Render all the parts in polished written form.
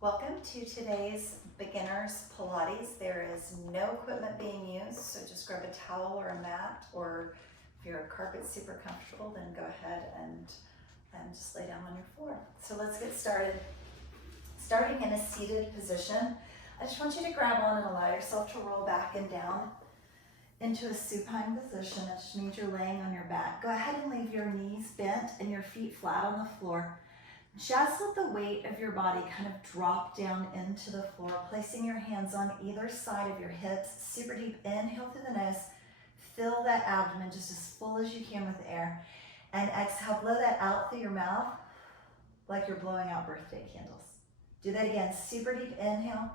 Welcome to today's beginner's Pilates. There is no equipment being used, so just grab a towel or a mat, or if your carpet's super comfortable, then go ahead and just lay down on your floor. So let's get started. Starting in a seated position, I just want you to grab on and allow yourself to roll back and down into a supine position. That just means you're laying on your back. Go ahead and leave your knees bent and your feet flat on the floor. Just let the weight of your body kind of drop down into the floor, placing your hands on either side of your hips. Super deep inhale through the nose. Fill that abdomen just as full as you can with air. And exhale, blow that out through your mouth like you're blowing out birthday candles. Do that again. Super deep inhale.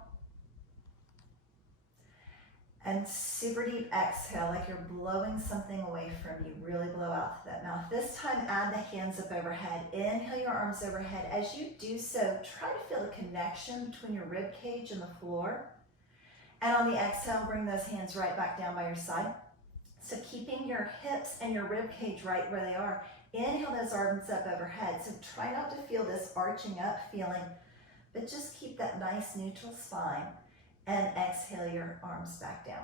And super deep exhale, like you're blowing something away from you. Really blow out through that mouth. This time, add the hands up overhead. Inhale your arms overhead. As you do so, try to feel the connection between your rib cage and the floor. And on the exhale, bring those hands right back down by your side. So keeping your hips and your rib cage right where they are. Inhale those arms up overhead. So try not to feel this arching up feeling, but just keep that nice neutral spine. And exhale your arms back down.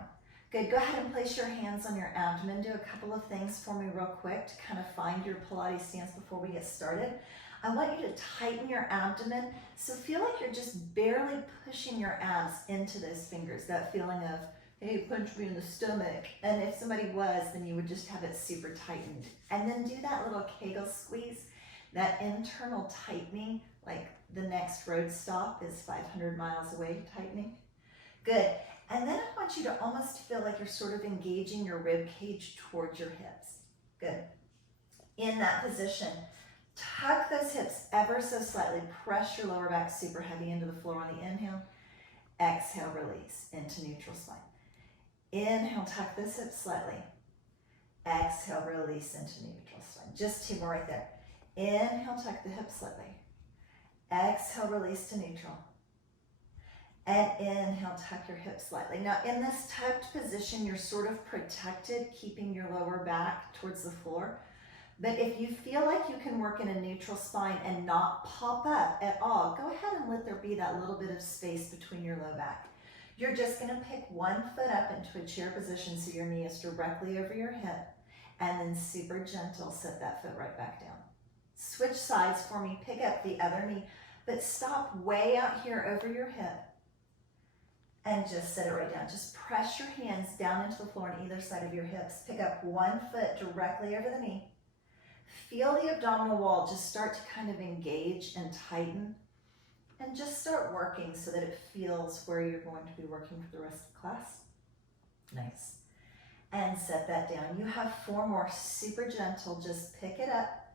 Good, go ahead and place your hands on your abdomen. Do a couple of things for me real quick to kind of find your Pilates stance before we get started. I want you to tighten your abdomen, so feel like you're just barely pushing your abs into those fingers. That feeling of, hey, punch me in the stomach. And if somebody was, then you would just have it super tightened. And then do that little Kegel squeeze, that internal tightening, like the next road stop is 500 miles away tightening. Good, and then I want you to almost feel like you're sort of engaging your rib cage towards your hips. Good. In that position, tuck those hips ever so slightly. Press your lower back super heavy into the floor on the inhale. Exhale, release into neutral spine. Inhale, tuck those hips slightly. Exhale, release into neutral spine. Just two more right there. Inhale, tuck the hips slightly. Exhale, release to neutral. And inhale, tuck your hips slightly. Now in this tucked position, you're sort of protected, keeping your lower back towards the floor. But if you feel like you can work in a neutral spine and not pop up at all, go ahead and let there be that little bit of space between your low back. You're just gonna pick one foot up into a chair position so your knee is directly over your hip, and then super gentle, set that foot right back down. Switch sides for me, pick up the other knee, but stop way out here over your hip. And just set it right down. Just press your hands down into the floor on either side of your hips. Pick up one foot directly over the knee. Feel the abdominal wall just start to kind of engage and tighten. And just start working so that it feels where you're going to be working for the rest of the class. Nice. And set that down. You have 4 more, super gentle. Just pick it up.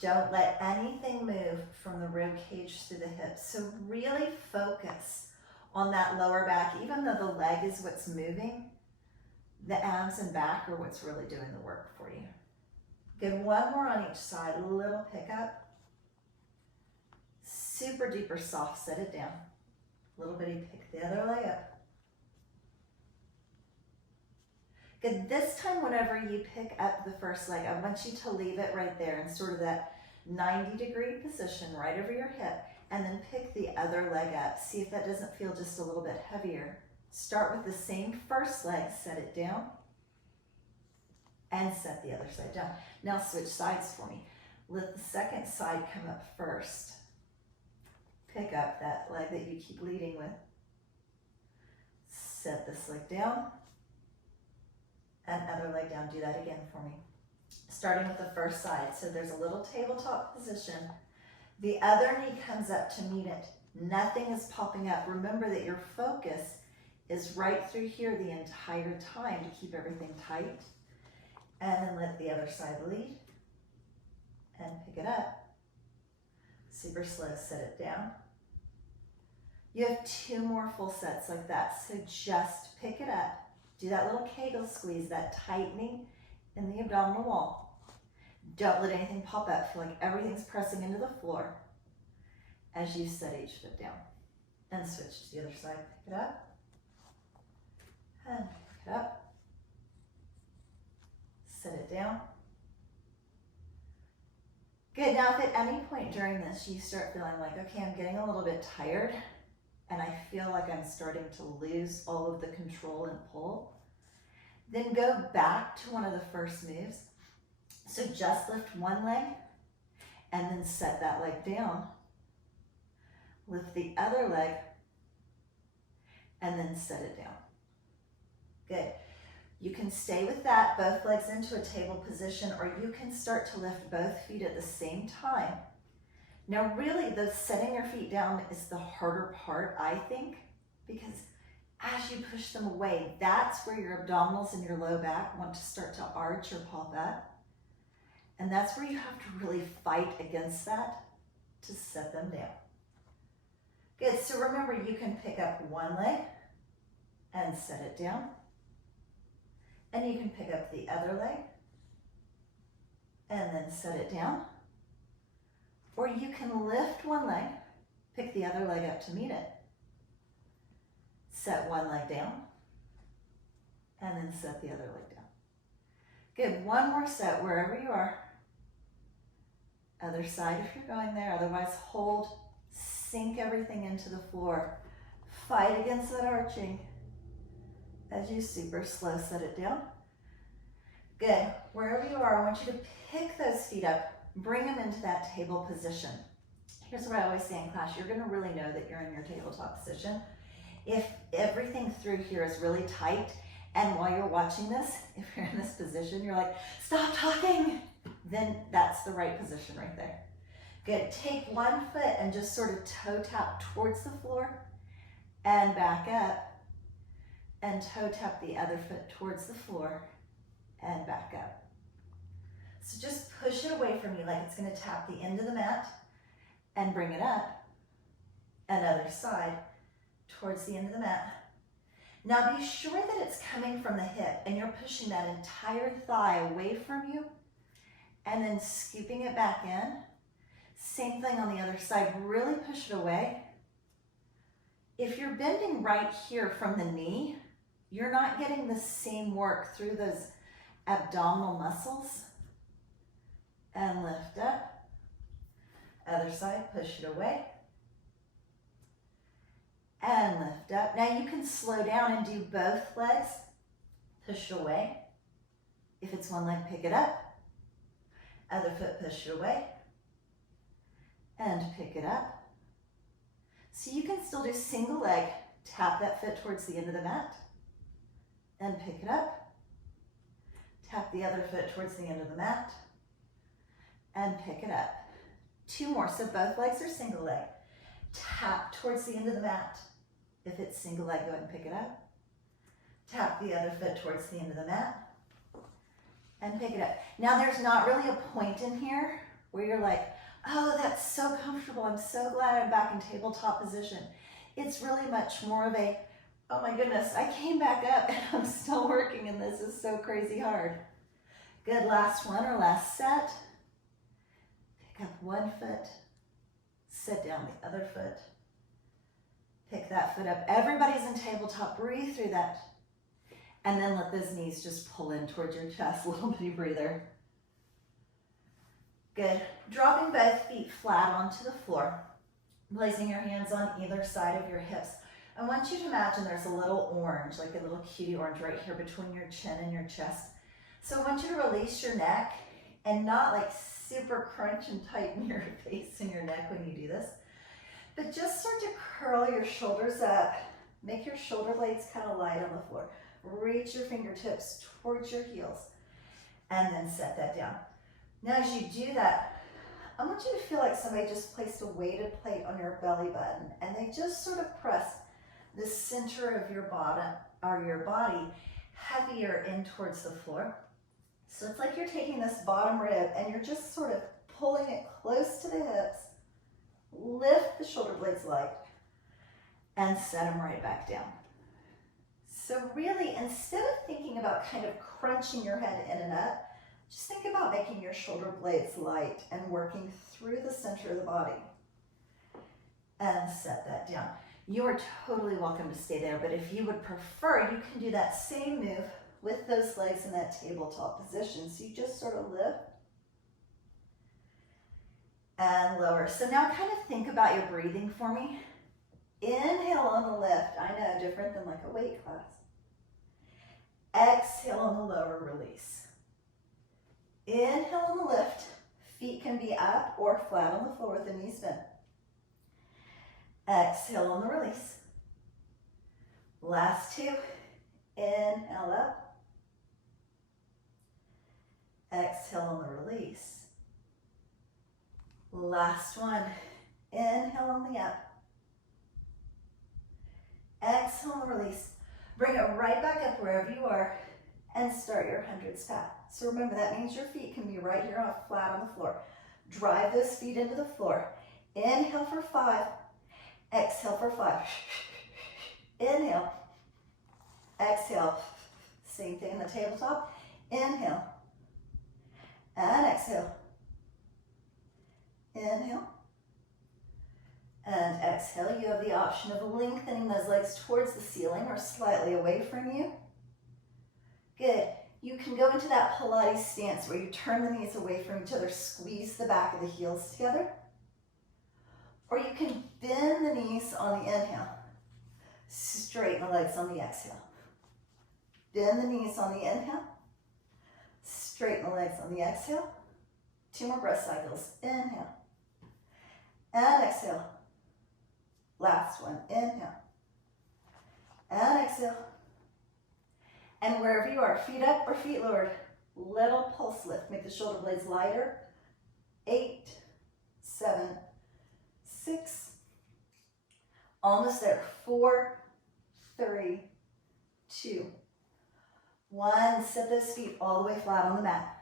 Don't let anything move from the rib cage through the hips. So really focus on that lower back. Even though the leg is what's moving, the abs and back are what's really doing the work for you. Good, one more on each side, a little pickup. Super deeper soft, set it down. Little bitty, pick the other leg up. Good, this time whenever you pick up the first leg, I want you to leave it right there in sort of that 90-degree position right over your hip. And then pick the other leg up. See if that doesn't feel just a little bit heavier. Start with the same first leg, set it down, and set the other side down. Now switch sides for me. Let the second side come up first. Pick up that leg that you keep leading with. Set this leg down, and other leg down. Do that again for me. Starting with the first side. So there's a little tabletop position. The other knee comes up to meet it. Nothing is popping up. Remember that your focus is right through here the entire time to keep everything tight. And then let the other side lead. And pick it up. Super slow, set it down. You have 2 more full sets like that. So just pick it up. Do that little Kegel squeeze, that tightening in the abdominal wall. Don't let anything pop up. Feel like everything's pressing into the floor as you set each foot down. And switch to the other side. Pick it up. And pick it up. Set it down. Good, now if at any point during this you start feeling like, okay, I'm getting a little bit tired and I feel like I'm starting to lose all of the control and pull, then go back to one of the first moves. So just lift one leg and then set that leg down. Lift the other leg and then set it down. Good. You can stay with that, both legs into a table position, or you can start to lift both feet at the same time. Now really, the setting your feet down is the harder part, I think, because as you push them away, that's where your abdominals and your low back want to start to arch or pop up. And that's where you have to really fight against that to set them down. Good, so remember, you can pick up one leg and set it down. And you can pick up the other leg and then set it down. Or you can lift one leg, pick the other leg up to meet it, set one leg down, and then set the other leg down. Good, one more set wherever you are. Other side if you're going there, otherwise hold, sink everything into the floor. Fight against that arching. As you super slow set it down. Good, wherever you are, I want you to pick those feet up, bring them into that table position. Here's what I always say in class, you're gonna really know that you're in your tabletop position if everything through here is really tight, and while you're watching this, if you're in this position, you're like, stop talking, then that's the right position right there. Good, take one foot and just sort of toe tap towards the floor and back up, and toe tap the other foot towards the floor and back up. So just push it away from you like it's gonna tap the end of the mat and bring it up. And other side towards the end of the mat. Now be sure that it's coming from the hip and you're pushing that entire thigh away from you and then scooping it back in. Same thing on the other side, really push it away. If you're bending right here from the knee, you're not getting the same work through those abdominal muscles. And lift up. Other side, push it away. And lift up. Now you can slow down and do both legs. Push it away. If it's one leg, pick it up. Other foot, push it away. And pick it up. So you can still do single leg. Tap that foot towards the end of the mat. And pick it up. Tap the other foot towards the end of the mat. And pick it up. Two more, so both legs are single leg. Tap towards the end of the mat. If it's single leg, go ahead and pick it up. Tap the other foot towards the end of the mat. And pick it up. Now there's not really a point in here where you're like, oh, that's so comfortable. I'm so glad I'm back in tabletop position. It's really much more of a, oh my goodness, I came back up and I'm still working and this is so crazy hard. Good, last one or last set. Pick up one foot, sit down the other foot. Pick that foot up. Everybody's in tabletop, breathe through that. And then let those knees just pull in towards your chest, a little bitty breather. Good, dropping both feet flat onto the floor. Placing your hands on either side of your hips. I want you to imagine there's a little orange, like a little cutie orange right here between your chin and your chest. So I want you to release your neck and not like super crunch and tighten your face and your neck when you do this, but just start to curl your shoulders up. Make your shoulder blades kind of light on the floor. Reach your fingertips towards your heels and then set that down. Now as you do that, I want you to feel like somebody just placed a weighted plate on your belly button and they just sort of press the center of your bottom or your body heavier in towards the floor. So it's like you're taking this bottom rib and you're just sort of pulling it close to the hips. Lift the shoulder blades light and set them right back down. So really, instead of thinking about kind of crunching your head in and up, just think about making your shoulder blades light and working through the center of the body. And set that down. You are totally welcome to stay there, but if you would prefer, you can do that same move with those legs in that tabletop position. So you just sort of lift and lower. So now kind of think about your breathing for me. Inhale on the lift. I know, different than like a weight class. Exhale on the lower, release. Inhale on the lift. Feet can be up or flat on the floor with the knees bent. Exhale on the release. Last two. Inhale up. Exhale on the release. Last one. Inhale on the up. Exhale on the release. Bring it right back up wherever you are and start your hundreds pat. So remember, that means your feet can be right here off flat on the floor. Drive those feet into the floor. Inhale for 5. Exhale for 5. Inhale. Exhale. Same thing in the tabletop. Inhale. And exhale. Inhale. And exhale. You have the option of lengthening those legs towards the ceiling or slightly away from you. Good. You can go into that Pilates stance where you turn the knees away from each other, squeeze the back of the heels together. Or you can bend the knees on the inhale, straighten the legs on the exhale. Bend the knees on the inhale, straighten the legs on the exhale. 2 more breath cycles. Inhale and exhale. Last one. Inhale and exhale. And wherever you are, feet up or feet lowered, little pulse lift. Make the shoulder blades lighter. 8, 7, 6. Almost there. 4, 3, 2, 1. Set those feet all the way flat on the mat.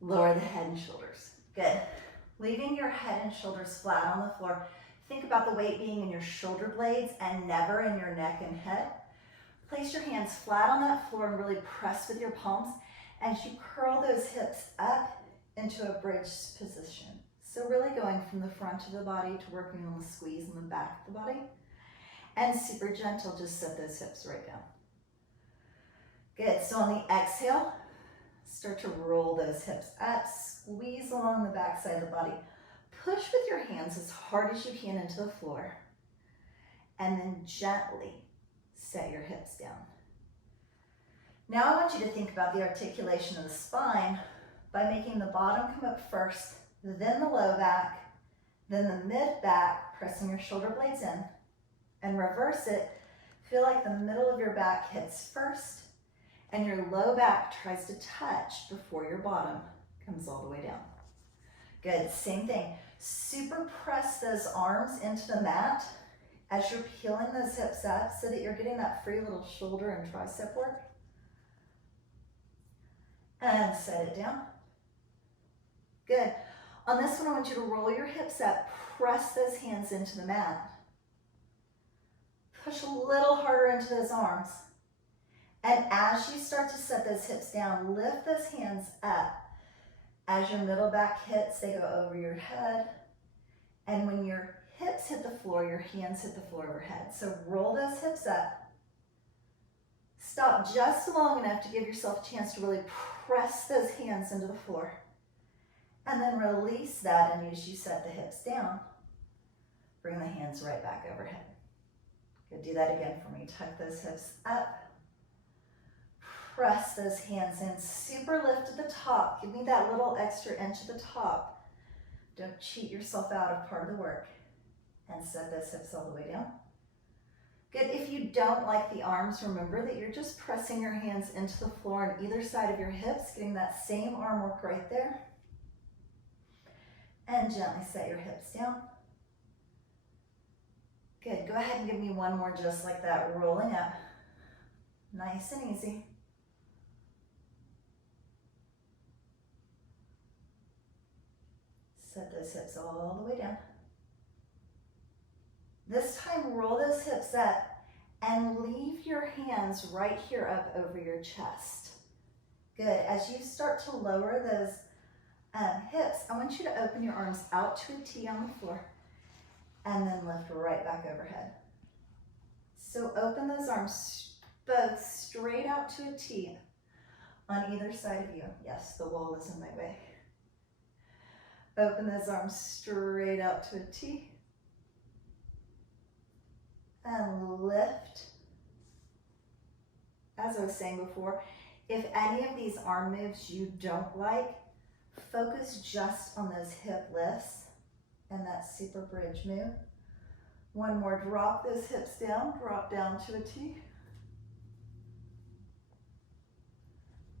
Lower the head and shoulders. Good. Leaving your head and shoulders flat on the floor. Think about the weight being in your shoulder blades and never in your neck and head. Place your hands flat on that floor and really press with your palms as you curl those hips up into a bridge position. So really going from the front of the body to working on the squeeze in the back of the body. And super gentle, just set those hips right down. Good, so on the exhale, start to roll those hips up, squeeze along the back side of the body. Push with your hands as hard as you can into the floor. And then gently set your hips down. Now I want you to think about the articulation of the spine by making the bottom come up first, then the low back, then the mid back, pressing your shoulder blades in, and reverse it. Feel like the middle of your back hits first, and your low back tries to touch before your bottom comes all the way down. Good, same thing. Super press those arms into the mat as you're peeling those hips up so that you're getting that free little shoulder and tricep work. And set it down. Good. On this one, I want you to roll your hips up, press those hands into the mat. Push a little harder into those arms. And as you start to set those hips down, lift those hands up. As your middle back hits, they go over your head. And when your hips hit the floor, your hands hit the floor overhead. So roll those hips up. Stop just long enough to give yourself a chance to really press those hands into the floor. And then release that, and as you set the hips down, bring the hands right back overhead. Good, do that again for me. Tuck those hips up. Press those hands in. Super lift at the top. Give me that little extra inch at the top. Don't cheat yourself out of part of the work. And set those hips all the way down. Good. If you don't like the arms, remember that you're just pressing your hands into the floor on either side of your hips, getting that same arm work right there. And gently set your hips down. Good. Go ahead and give me one more just like that, rolling up. Nice and easy. Set those hips all the way down. This time, roll those hips up and leave your hands right here up over your chest. Good. As you start to lower those hips, I want you to open your arms out to a T on the floor and then lift right back overhead. So open those arms both straight out to a T on either side of you. Yes, the wall is in my way. Open those arms straight out to a T. And lift. As I was saying before, if any of these arm moves you don't like, focus just on those hip lifts and that super bridge move. One more, drop those hips down, drop down to a T.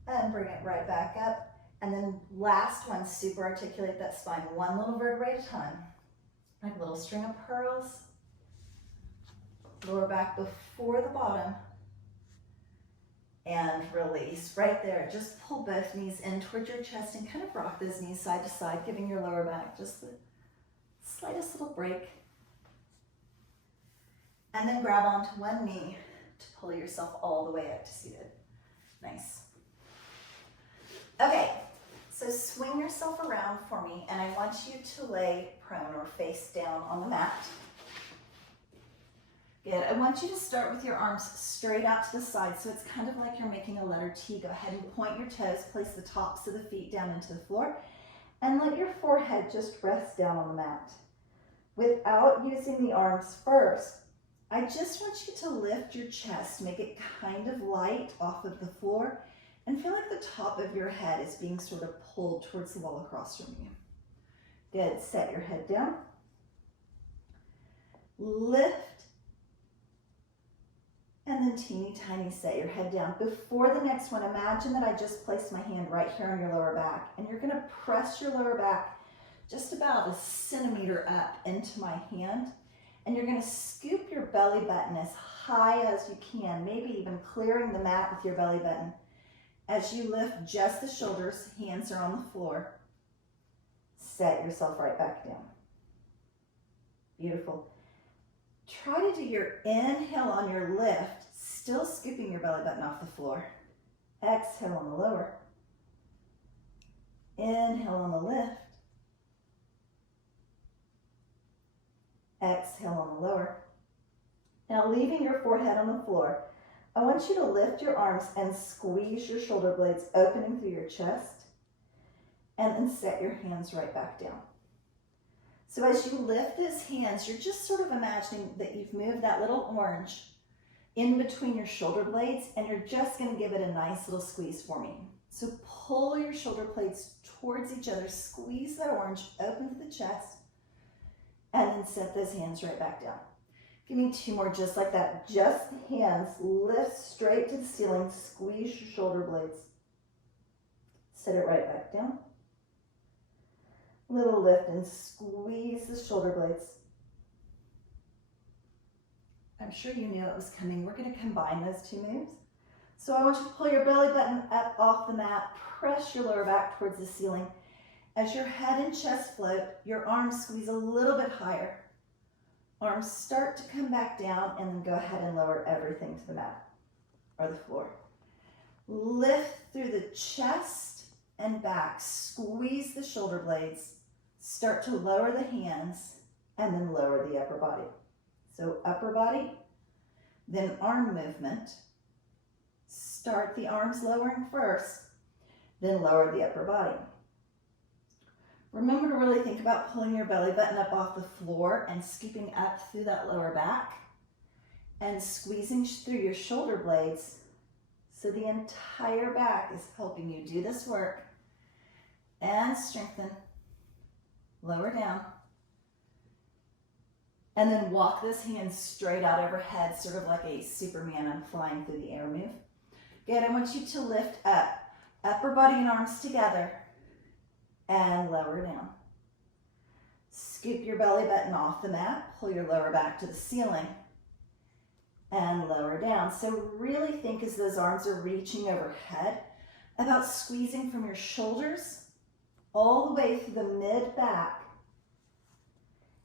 And bring it right back up. And then last one, super articulate that spine, one little vertebrae at a time. Like a little string of pearls. Lower back before the bottom. And release right there. Just pull both knees in towards your chest and kind of rock those knees side to side, giving your lower back just the slightest little break. And then grab onto one knee to pull yourself all the way up to seated. Nice. Okay, so swing yourself around for me, and I want you to lay prone or face down on the mat. Good. I want you to start with your arms straight out to the side, so it's kind of like you're making a letter T. Go ahead and point your toes, place the tops of the feet down into the floor, and let your forehead just rest down on the mat. Without using the arms first, I just want you to lift your chest, make it kind of light off of the floor, and feel like the top of your head is being sort of pulled towards the wall across from you. Good. Set your head down. Lift. And then teeny tiny set your head down. Before the next one, imagine that I just placed my hand right here on your lower back, and you're going to press your lower back just about a centimeter up into my hand, and you're going to scoop your belly button as high as you can, maybe even clearing the mat with your belly button. As you lift just the shoulders, hands are on the floor. Set yourself right back down. Beautiful. Try to do your inhale on your lift, still scooping your belly button off the floor. Exhale on the lower. Inhale on the lift. Exhale on the lower. Now, leaving your forehead on the floor, I want you to lift your arms and squeeze your shoulder blades, opening through your chest, and then set your hands right back down. So as you lift those hands, you're just sort of imagining that you've moved that little orange in between your shoulder blades, and you're just going to give it a nice little squeeze for me. So pull your shoulder blades towards each other, squeeze that orange, open to the chest, and then set those hands right back down. Give me two more just like that. Just the hands, lift straight to the ceiling, squeeze your shoulder blades. Set it right back down. Little lift and squeeze the shoulder blades. I'm sure you knew it was coming. We're going to combine those two moves. So I want you to pull your belly button up off the mat, press your lower back towards the ceiling. As your head and chest float, your arms squeeze a little bit higher. Arms start to come back down, and then go ahead and lower everything to the mat or the floor. Lift through the chest and back. Squeeze the shoulder blades. Start to lower the hands, and then lower the upper body. So upper body, then arm movement. Start the arms lowering first, then lower the upper body. Remember to really think about pulling your belly button up off the floor and scooping up through that lower back and squeezing through your shoulder blades so the entire back is helping you do this work. And strengthen, lower down, and then walk those hands straight out overhead, sort of like a Superman and flying through the air move. Good, I want you to lift up, upper body and arms together, and lower down. Scoop your belly button off the mat, pull your lower back to the ceiling, and lower down. So really think as those arms are reaching overhead about squeezing from your shoulders all the way through the mid-back,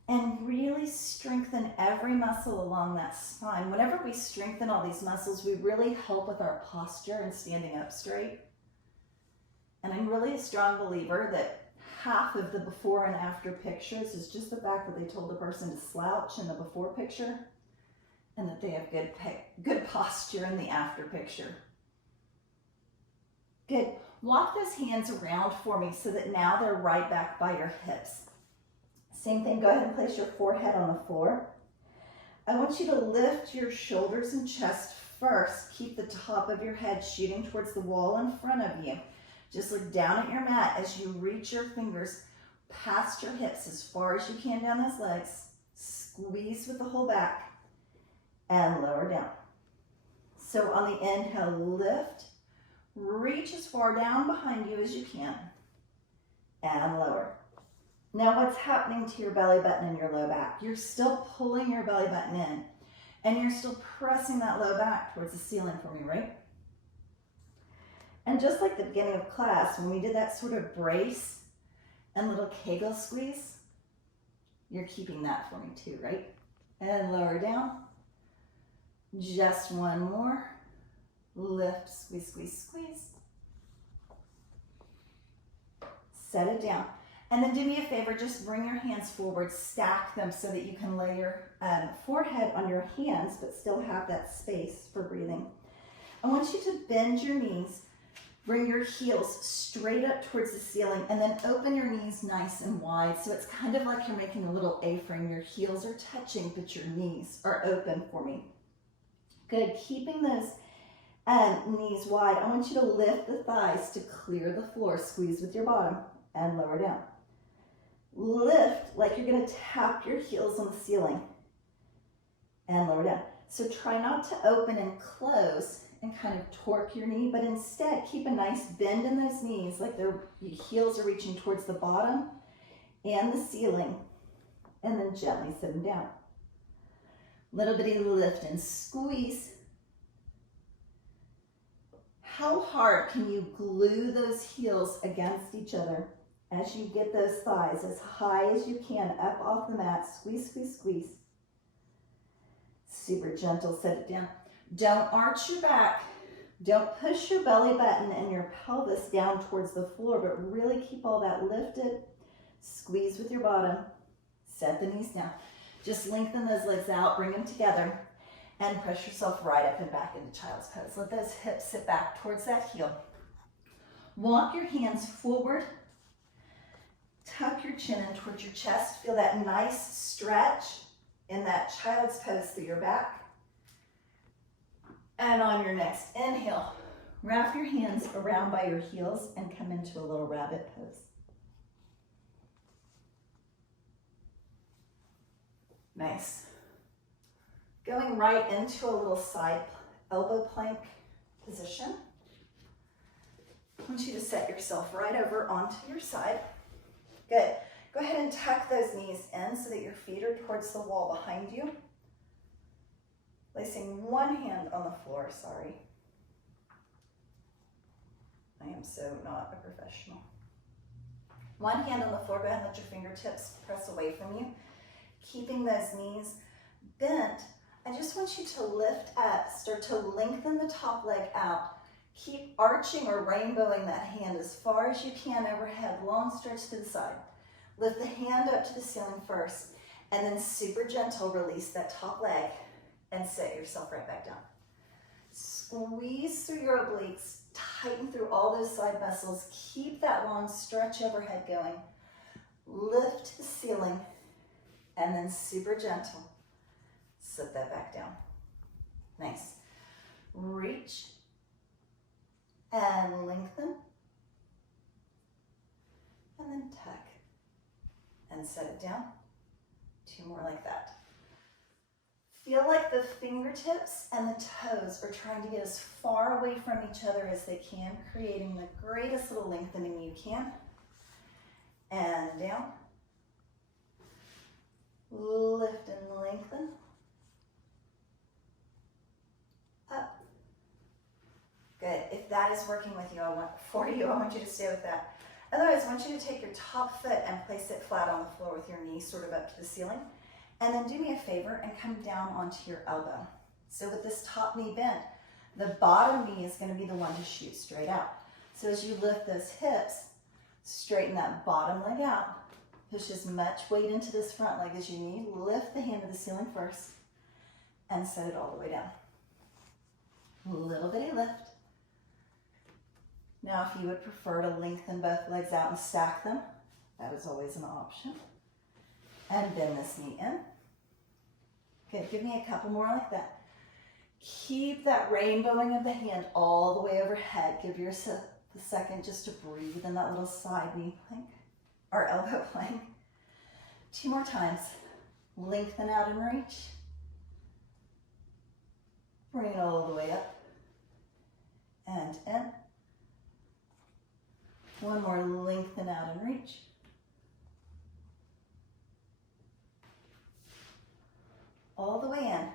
and really strengthen every muscle along that spine. Whenever we strengthen all these muscles, we really help with our posture and standing up straight. And I'm really a strong believer that half of the before and after pictures is just the fact that they told the person to slouch in the before picture, and that they have good posture in the after picture. Good. Walk those hands around for me so that now they're right back by your hips. Same thing, go ahead and place your forehead on the floor. I want you to lift your shoulders and chest first. Keep the top of your head shooting towards the wall in front of you. Just look down at your mat as you reach your fingers past your hips as far as you can down those legs. Squeeze with the whole back and lower down. So on the inhale, lift, reach as far down behind you as you can, and lower. Now what's happening to your belly button and your low back? You're still pulling your belly button in, and you're still pressing that low back towards the ceiling for me, right? And just like the beginning of class, when we did that sort of brace and little Kegel squeeze, you're keeping that for me too, right? And lower down. Just one more. Lift, squeeze, squeeze, squeeze. Set it down. And then do me a favor, just bring your hands forward, stack them so that you can lay your forehead on your hands, but still have that space for breathing. I want you to bend your knees, bring your heels straight up towards the ceiling, and then open your knees nice and wide. So it's kind of like you're making a little A-frame. Your heels are touching, but your knees are open for me. Good, keeping those knees wide. I want you to lift the thighs to clear the floor. Squeeze with your bottom and lower down. Lift like you're going to tap your heels on the ceiling and lower down. So try not to open and close and kind of torque your knee, but instead keep a nice bend in those knees like your heels are reaching towards the bottom and the ceiling, and then gently sit them down. Little bitty lift and squeeze. How hard can you glue those heels against each other as you get those thighs as high as you can up off the mat? Squeeze, squeeze, squeeze. Super gentle, set it down. Don't arch your back. Don't push your belly button and your pelvis down towards the floor, but really keep all that lifted. Squeeze with your bottom. Set the knees down. Just lengthen those legs out, bring them together, and press yourself right up and back into child's pose. Let those hips sit back towards that heel. Walk your hands forward. Tuck your chin in towards your chest. Feel that nice stretch in that child's pose through your back. And on your next inhale, wrap your hands around by your heels and come into a little rabbit pose. Nice. Going right into a little side elbow plank position. I want you to set yourself right over onto your side. Good. Go ahead and tuck those knees in so that your feet are towards the wall behind you. Placing one hand on the floor, sorry. I am so not a professional. One hand on the floor, go ahead and let your fingertips press away from you. Keeping those knees bent, I just want you to lift up, start to lengthen the top leg out. Keep arching or rainbowing that hand as far as you can overhead, long stretch to the side. Lift the hand up to the ceiling first, and then super gentle, release that top leg and set yourself right back down. Squeeze through your obliques, tighten through all those side muscles. Keep that long stretch overhead going. Lift to the ceiling, and then super gentle, sit that back down. Nice. Reach and lengthen, and then tuck and set it down. Two more like that. Feel like the fingertips and the toes are trying to get as far away from each other as they can, creating the greatest little lengthening you can. And down. Lift and lengthen. Up. Good. If that is working with you, I want you to stay with that. Otherwise, I want you to take your top foot and place it flat on the floor with your knee sort of up to the ceiling. And then do me a favor and come down onto your elbow. So with this top knee bent, the bottom knee is going to be the one to shoot straight out. So as you lift those hips, straighten that bottom leg out. Push as much weight into this front leg as you need. Lift the hand to the ceiling first and set it all the way down. Little bitty lift. Now, if you would prefer to lengthen both legs out and stack them, that is always an option. And bend this knee in. Good, give me a couple more like that. Keep that rainbowing of the hand all the way overhead. Give yourself a second just to breathe in that little side knee plank, or elbow plank. 2 more times. Lengthen out and reach. Bring it all the way up. And in. 1 more, lengthen out and reach. All the way in.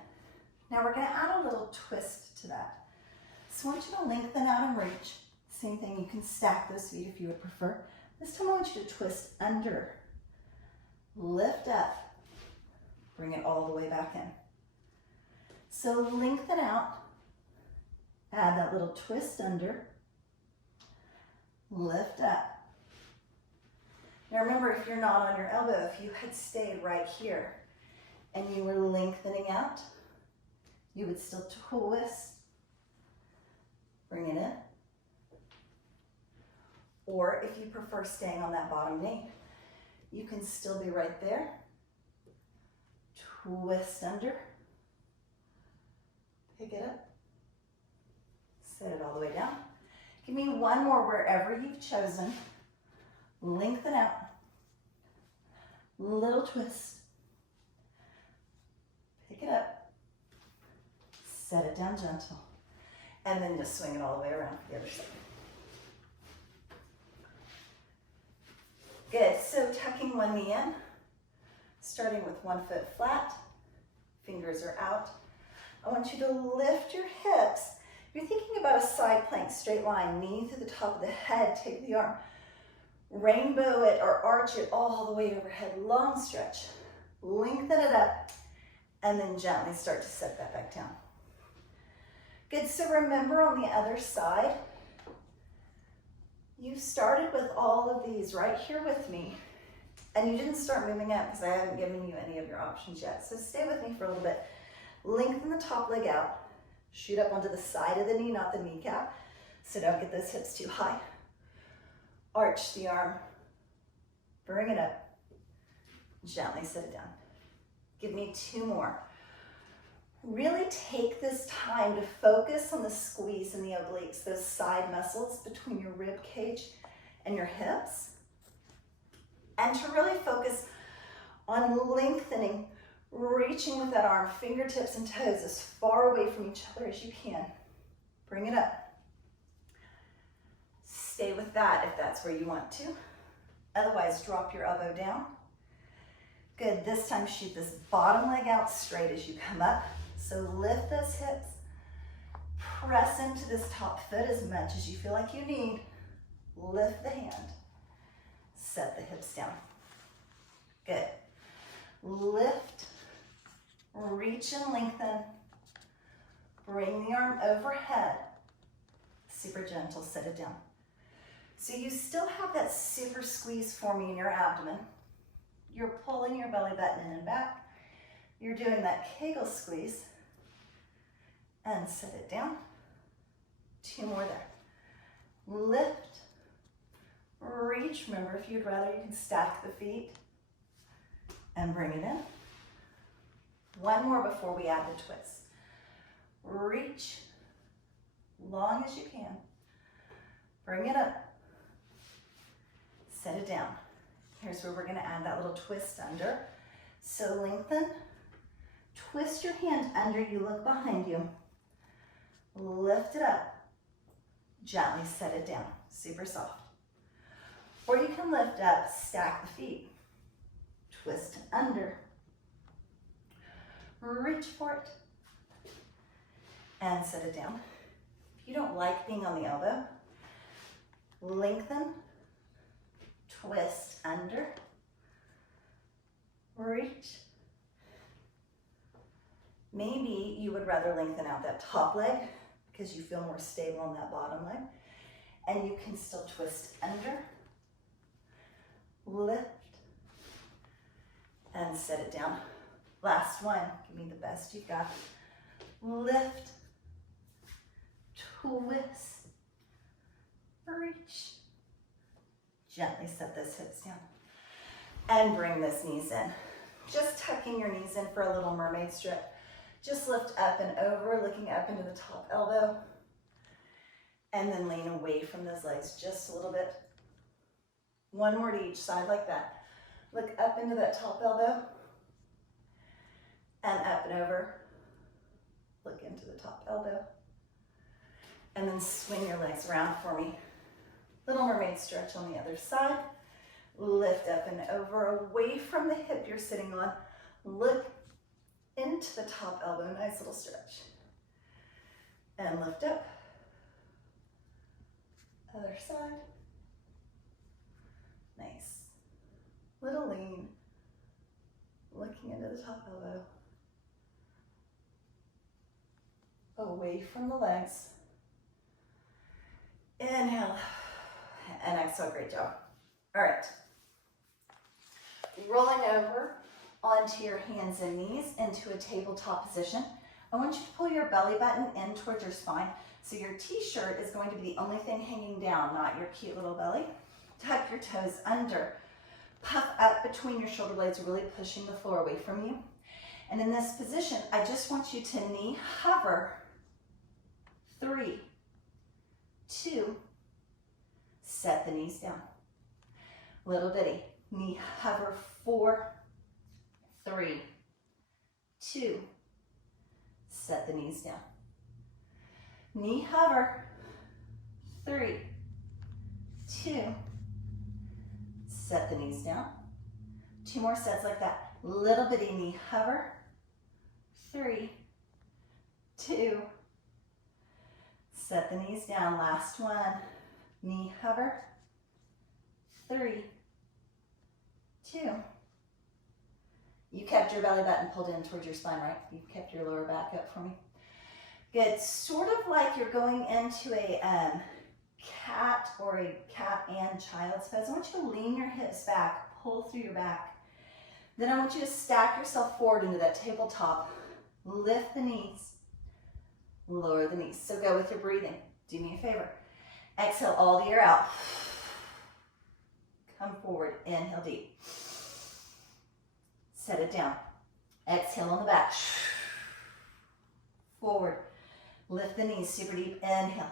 Now we're going to add a little twist to that. So I want you to lengthen out and reach. Same thing, you can stack those feet if you would prefer. This time I want you to twist under. Lift up. Bring it all the way back in. So lengthen out. Add that little twist under. Lift up. Now remember, if you're not on your elbow, if you had stayed right here and you were lengthening out, you would still twist, bring it in. Or if you prefer staying on that bottom knee, you can still be right there. Twist under, pick it up, set it all the way down. Give me 1 more wherever you've chosen. Lengthen out, little twist, pick it up, set it down gentle, and then just swing it all the way around to the other side. Good, so tucking 1 knee in, starting with 1 foot flat, fingers are out. I want you to lift your hips. You're thinking about a side plank, straight line, knee to the top of the head, take the arm, rainbow it or arch it all the way overhead, long stretch. Lengthen it up, and then gently start to set that back down. Good, so remember on the other side, you started with all of these right here with me, and you didn't start moving up because I haven't given you any of your options yet. So stay with me for a little bit. Lengthen the top leg out. Shoot up onto the side of the knee, not the kneecap, so don't get those hips too high. Arch the arm, bring it up, gently set it down. Give me 2 more. Really take this time to focus on the squeeze in the obliques, those side muscles between your rib cage and your hips, and to really focus on lengthening, reaching with that arm, fingertips and toes as far away from each other as you can. Bring it up. Stay with that if that's where you want to. Otherwise, drop your elbow down. Good, this time shoot this bottom leg out straight as you come up. So lift those hips, press into this top foot as much as you feel like you need. Lift the hand, set the hips down. Good. Lift, reach and lengthen. Bring the arm overhead. Super gentle, set it down. So you still have that super squeeze forming in your abdomen. You're pulling your belly button in and back. You're doing that Kegel squeeze. And set it down. 2 more there. Lift, reach. Remember, if you'd rather, you can stack the feet. And bring it in. 1 more before we add the twist. Reach, long as you can. Bring it up. Set it down. Here's where we're going to add that little twist under. So lengthen, twist your hand under you, look behind you. Lift it up. Gently set it down, super soft. Or you can lift up, stack the feet. Twist under. Reach for it. And set it down. If you don't like being on the elbow, lengthen, twist under, reach. Maybe you would rather lengthen out that top leg because you feel more stable on that bottom leg. And you can still twist under, lift, and set it down. Last one, give me the best you've got. Lift, twist, reach. Gently set those hips down. And bring those knees in. Just tucking your knees in for a little mermaid stretch. Just lift up and over, looking up into the top elbow. And then lean away from those legs just a little bit. One more to each side like that. Look up into that top elbow. And up and over. Look into the top elbow. And then swing your legs around for me. Little mermaid stretch on the other side. Lift up and over, away from the hip you're sitting on. Look into the top elbow, nice little stretch. And lift up. Other side. Nice. Little lean. Looking into the top elbow. Away from the legs. Inhale. And exhale, great job. All right. Rolling over onto your hands and knees into a tabletop position. I want you to pull your belly button in towards your spine. So your t-shirt is going to be the only thing hanging down, not your cute little belly. Tuck your toes under. Puff up between your shoulder blades, really pushing the floor away from you. And in this position, I just want you to knee hover. 3, 2, set the knees down. Little bitty. Knee hover. 4, 3, 2, set the knees down. Knee hover. 3, 2, set the knees down. 2 more sets like that. Little bitty knee hover. 3, 2, set the knees down. Last one. Knee hover. 3, 2. You kept your belly button pulled in towards your spine, right? You kept your lower back up for me. Good. Sort of like you're going into a cat or a cat and child's pose. I want you to lean your hips back, pull through your back. Then I want you to stack yourself forward into that tabletop. Lift the knees, lower the knees. So go with your breathing. Do me a favor. Exhale all the air out. Come forward, inhale deep. Set it down. Exhale on the back. Forward. Lift the knees super deep. Inhale.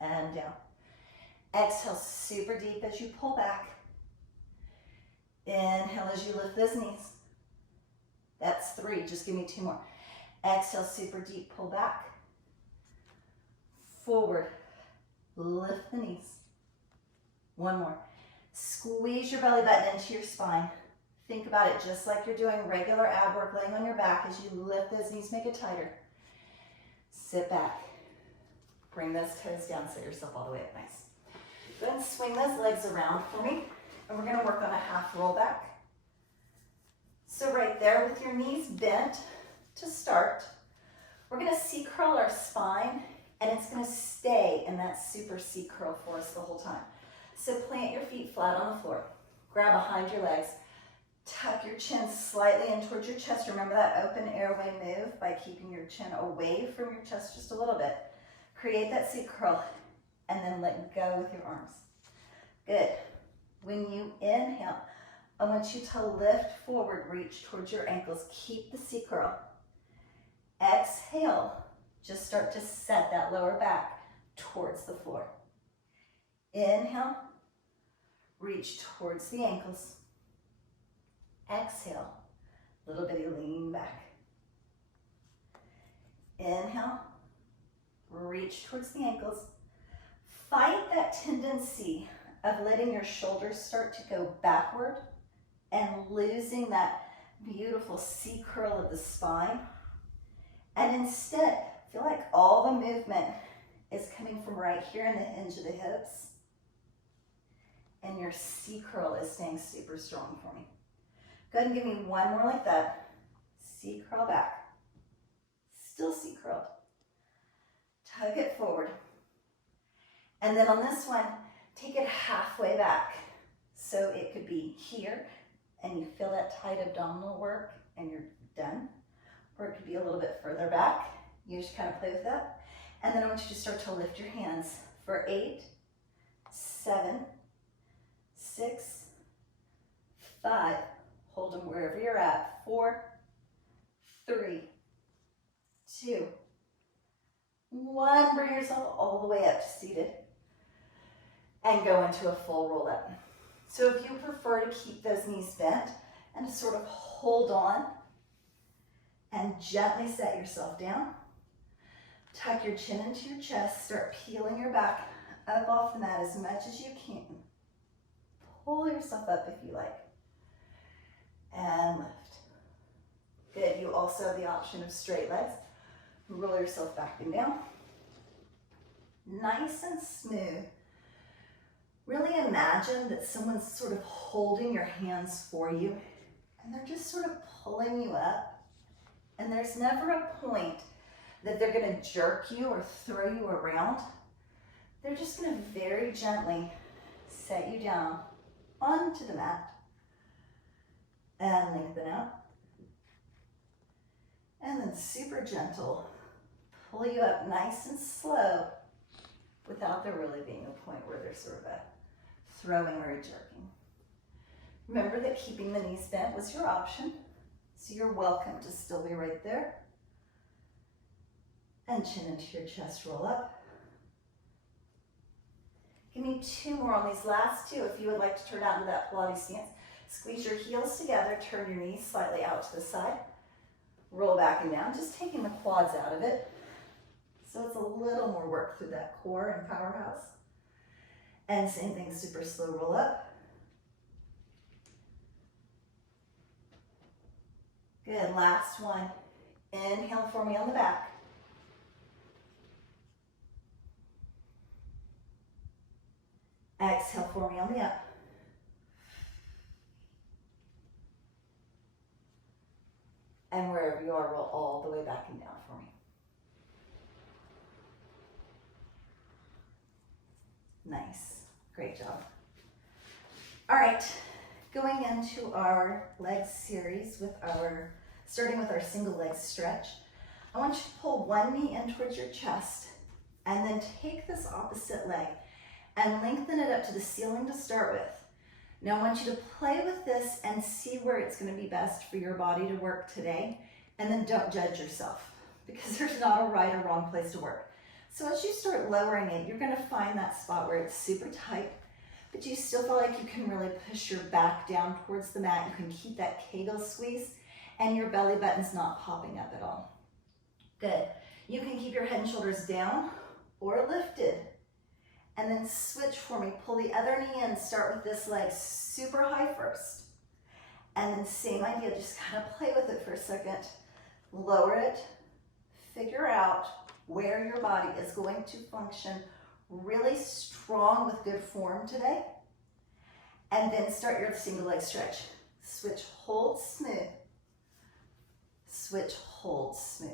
And down. Exhale super deep as you pull back. Inhale as you lift those knees. That's 3. Just give me 2 more. Exhale super deep. Pull back. Forward. Lift the knees. 1 more. Squeeze your belly button into your spine. Think about it just like you're doing regular ab work, laying on your back. As you lift those knees, make it tighter. Sit back. Bring those toes down, set yourself all the way up nice. Go ahead and swing those legs around for me. And we're gonna work on a half roll back. So right there with your knees bent to start, we're gonna C-curl our spine, and it's gonna stay in that super C-curl for us the whole time. So plant your feet flat on the floor. Grab behind your legs. Tuck your chin slightly in towards your chest. Remember that open airway move by keeping your chin away from your chest just a little bit. Create that C-curl and then let go with your arms. Good. When you inhale, I want you to lift forward, reach towards your ankles. Keep the C-curl. Exhale. Just start to set that lower back towards the floor. Inhale. Reach towards the ankles. Exhale. Little bitty lean back. Inhale. Reach towards the ankles. Fight that tendency of letting your shoulders start to go backward and losing that beautiful C-curl of the spine. And instead, feel like all the movement is coming from right here in the hinge of the hips. And your C-curl is staying super strong for me. Go ahead and give me 1 more like that. C-curl back. Still C-curled. Tug it forward. And then on this one, take it halfway back. So it could be here, and you feel that tight abdominal work, and you're done. Or it could be a little bit further back. You just kind of play with that. And then I want you to start to lift your hands for 8, 7, 6, 5, hold them wherever you're at, 4, 3, 2, 1, bring yourself all the way up to seated, and go into a full roll up. So if you prefer to keep those knees bent and to sort of hold on and gently set yourself down, tuck your chin into your chest, start peeling your back up off the mat as much as you can. Pull yourself up if you like. And lift. Good, you also have the option of straight legs. Roll yourself back and down. Nice and smooth. Really imagine that someone's sort of holding your hands for you and they're just sort of pulling you up. And there's never a point that they're going to jerk you or throw you around. They're just going to very gently set you down onto the mat and lengthen out. And then super gentle, pull you up nice and slow without there really being a point where there's sort of a throwing or a jerking. Remember that keeping the knees bent was your option, so you're welcome to still be right there. And chin into your chest, roll up. Give me 2 more on these last 2 if you would like to turn out into that Pilates stance. Squeeze your heels together, turn your knees slightly out to the side. Roll back and down, just taking the quads out of it. So it's a little more work through that core and powerhouse. And same thing, super slow roll up. Good, last one. Inhale for me on the back. Exhale for me on the up. And wherever you are, roll all the way back and down for me. Nice, great job. All right, going into our leg series starting with our single leg stretch. I want you to pull one knee in towards your chest and then take this opposite leg and lengthen it up to the ceiling to start with. Now I want you to play with this and see where it's going to be best for your body to work today, and then don't judge yourself because there's not a right or wrong place to work. So as you start lowering it, you're going to find that spot where it's super tight, but you still feel like you can really push your back down towards the mat. You can keep that Kegel squeeze and your belly button's not popping up at all. Good. You can keep your head and shoulders down or lifted. And then switch for me. Pull the other knee in. Start with this leg super high first. And then same idea, just kind of play with it for a second. Lower it. Figure out where your body is going to function really strong with good form today. And then start your single leg stretch. Switch, hold, smooth. Switch, hold, smooth.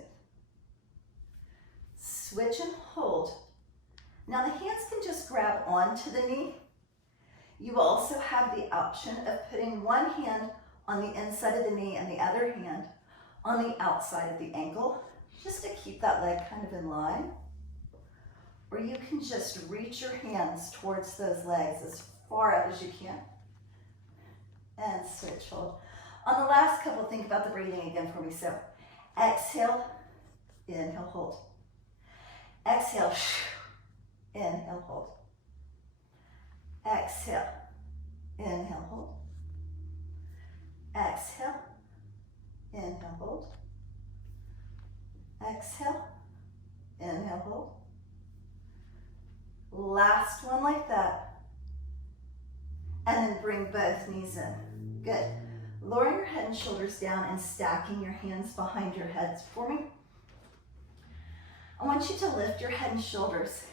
Switch and hold. Now the hands can just grab onto the knee. You also have the option of putting one hand on the inside of the knee and the other hand on the outside of the ankle, just to keep that leg kind of in line. Or you can just reach your hands towards those legs as far out as you can. And switch, hold. On the last couple, think about the breathing again for me. So exhale, inhale, hold. Exhale, inhale, hold. Exhale, inhale, hold. Exhale, inhale, hold. Exhale, inhale, hold. Last one like that. And then bring both knees in. Good. Lowering your head and shoulders down and stacking your hands behind your heads for me. I want you to lift your head and shoulders.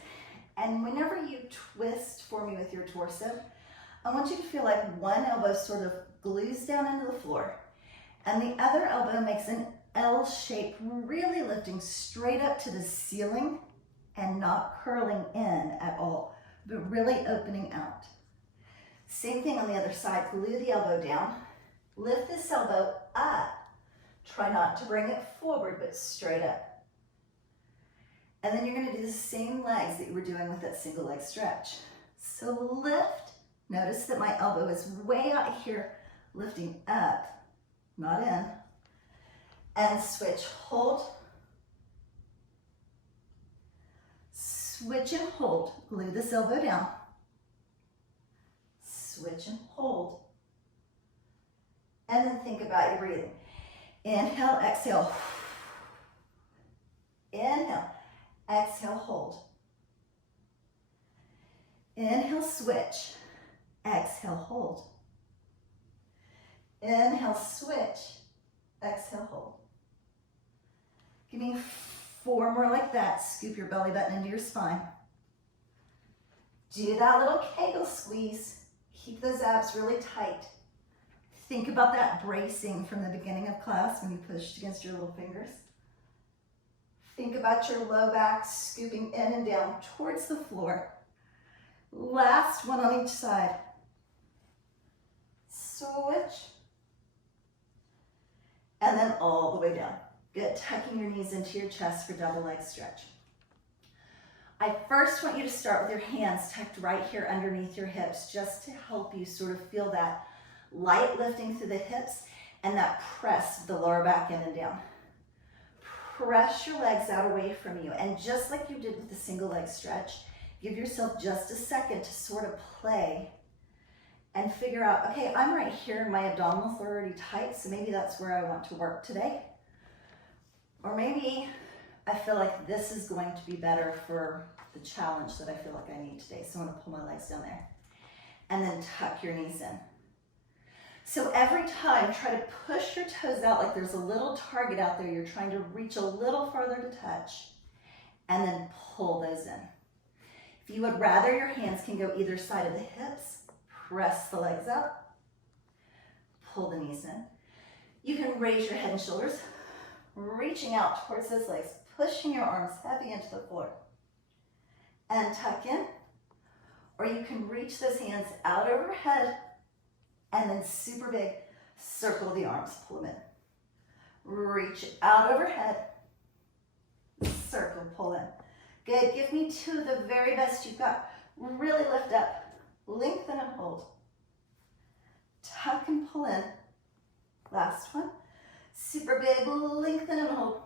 And whenever you twist for me with your torso, I want you to feel like one elbow sort of glues down into the floor and the other elbow makes an L shape, really lifting straight up to the ceiling and not curling in at all, but really opening out. Same thing on the other side. Glue the elbow down, lift this elbow up. Try not to bring it forward, but straight up. And then you're going to do the same legs that you were doing with that single leg stretch. So lift. Notice that my elbow is way out here, lifting up, not in. And switch, hold. Switch and hold. Glue this elbow down. Switch and hold. And then think about your breathing. Inhale, exhale. Inhale, exhale, hold. Inhale, switch. Exhale, hold. Inhale, switch. Exhale, hold. Give me 4 more like that. Scoop your belly button into your spine. Do that little Kegel squeeze. Keep those abs really tight. Think about that bracing from the beginning of class when you pushed against your little fingers. Think about your low back scooping in and down towards the floor. Last one on each side. Switch. And then all the way down. Good, tucking your knees into your chest for double leg stretch. I first want you to start with your hands tucked right here underneath your hips, just to help you sort of feel that light lifting through the hips and that press of the lower back in and down. Press your legs out away from you, and just like you did with the single leg stretch, give yourself just a second to sort of play and figure out, okay, I'm right here, my abdominals are already tight, so maybe that's where I want to work today. Or maybe I feel like this is going to be better for the challenge that I feel like I need today. So I'm gonna pull my legs down there. And then tuck your knees in. So every time, try to push your toes out like there's a little target out there. You're trying to reach a little farther to touch. And then pull those in. If you would rather, your hands can go either side of the hips. Press the legs up. Pull the knees in. You can raise your head and shoulders, reaching out towards those legs, pushing your arms heavy into the floor. And tuck in. Or you can reach those hands out overhead and then super big, circle the arms, pull them in. Reach out overhead, circle, pull in. Good, give me 2, the very best you've got. Really lift up, lengthen and hold. Tuck and pull in. Last one. Super big, lengthen and hold.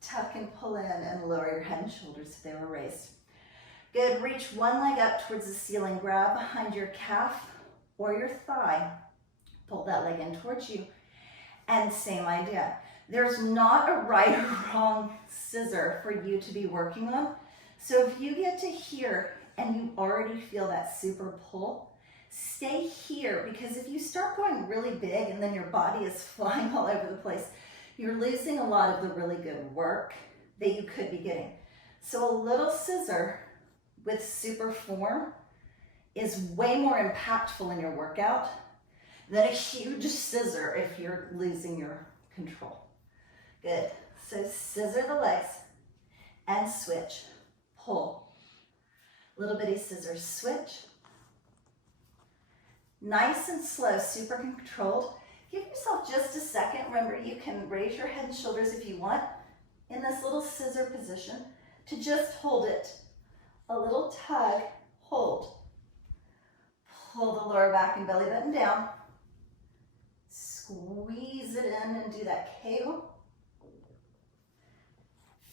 Tuck and pull in and lower your head and shoulders if they were raised. Good, reach one leg up towards the ceiling. Grab behind your calf or your thigh. Pull that leg in towards you. And same idea. There's not a right or wrong scissor for you to be working on. So if you get to here and you already feel that super pull, stay here, because if you start going really big and then your body is flying all over the place, you're losing a lot of the really good work that you could be getting. So a little scissor with super form is way more impactful in your workout than a huge scissor if you're losing your control. Good. So scissor the legs and switch. Pull. Little bitty scissors, switch. Nice and slow, super controlled. Give yourself just a second. Remember, you can raise your head and shoulders if you want in this little scissor position to just hold it. A little tug, hold. Pull the lower back and belly button down. Squeeze it in and do that Kegel.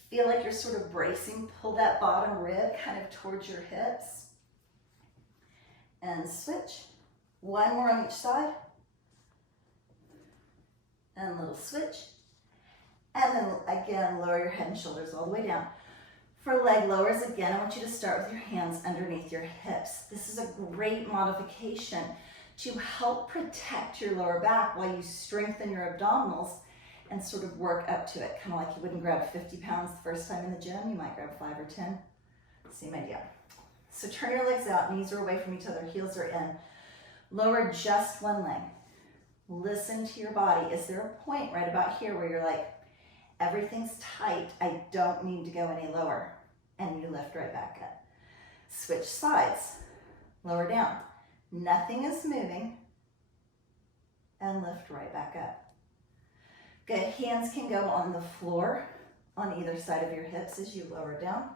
Feel like you're sort of bracing. Pull that bottom rib kind of towards your hips. And switch. One more on each side. And a little switch. And then again, lower your head and shoulders all the way down. For leg lowers, again, I want you to start with your hands underneath your hips. This is a great modification to help protect your lower back while you strengthen your abdominals and sort of work up to it. Kind of like you wouldn't grab 50 pounds the first time in the gym, you might grab 5 or 10. Same idea. So turn your legs out, knees are away from each other, heels are in. Lower just one leg. Listen to your body. Is there a point right about here where you're like, everything's tight, I don't need to go any lower? And you lift right back up. Switch sides, lower down. Nothing is moving. And lift right back up. Good, hands can go on the floor on either side of your hips as you lower down.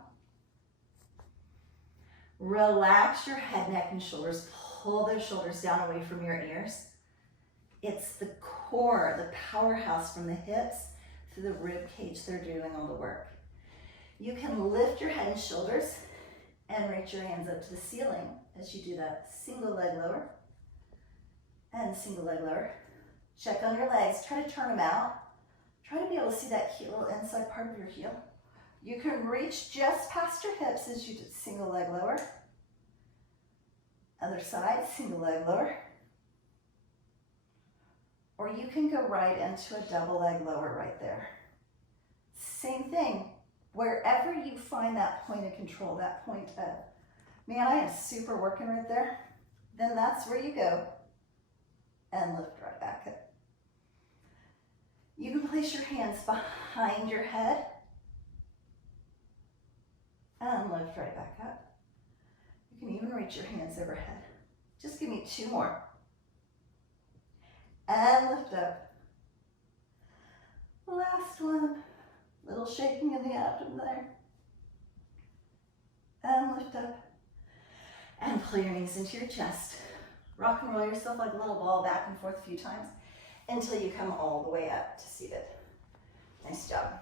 Relax your head, neck, and shoulders. Pull those shoulders down away from your ears. It's the core, the powerhouse from the hips to the rib cage. They're doing all the work. You can lift your head and shoulders and reach your hands up to the ceiling as you do that. Single leg lower and single leg lower. Check on your legs. Try to turn them out. Try to be able to see that little inside part of your heel. You can reach just past your hips as you do single leg lower. Other side, single leg lower. Or you can go right into a double leg lower right there. Same thing. Wherever you find that point of control, that point of, man, I am super working right there, then that's where you go and lift right back up. You can place your hands behind your head and lift right back up. You can even reach your hands overhead. Just give me 2 more. And lift up. Last one. Little shaking in the abdomen there. And lift up. And pull your knees into your chest. Rock and roll yourself like a little ball back and forth a few times until you come all the way up to seated. Nice job.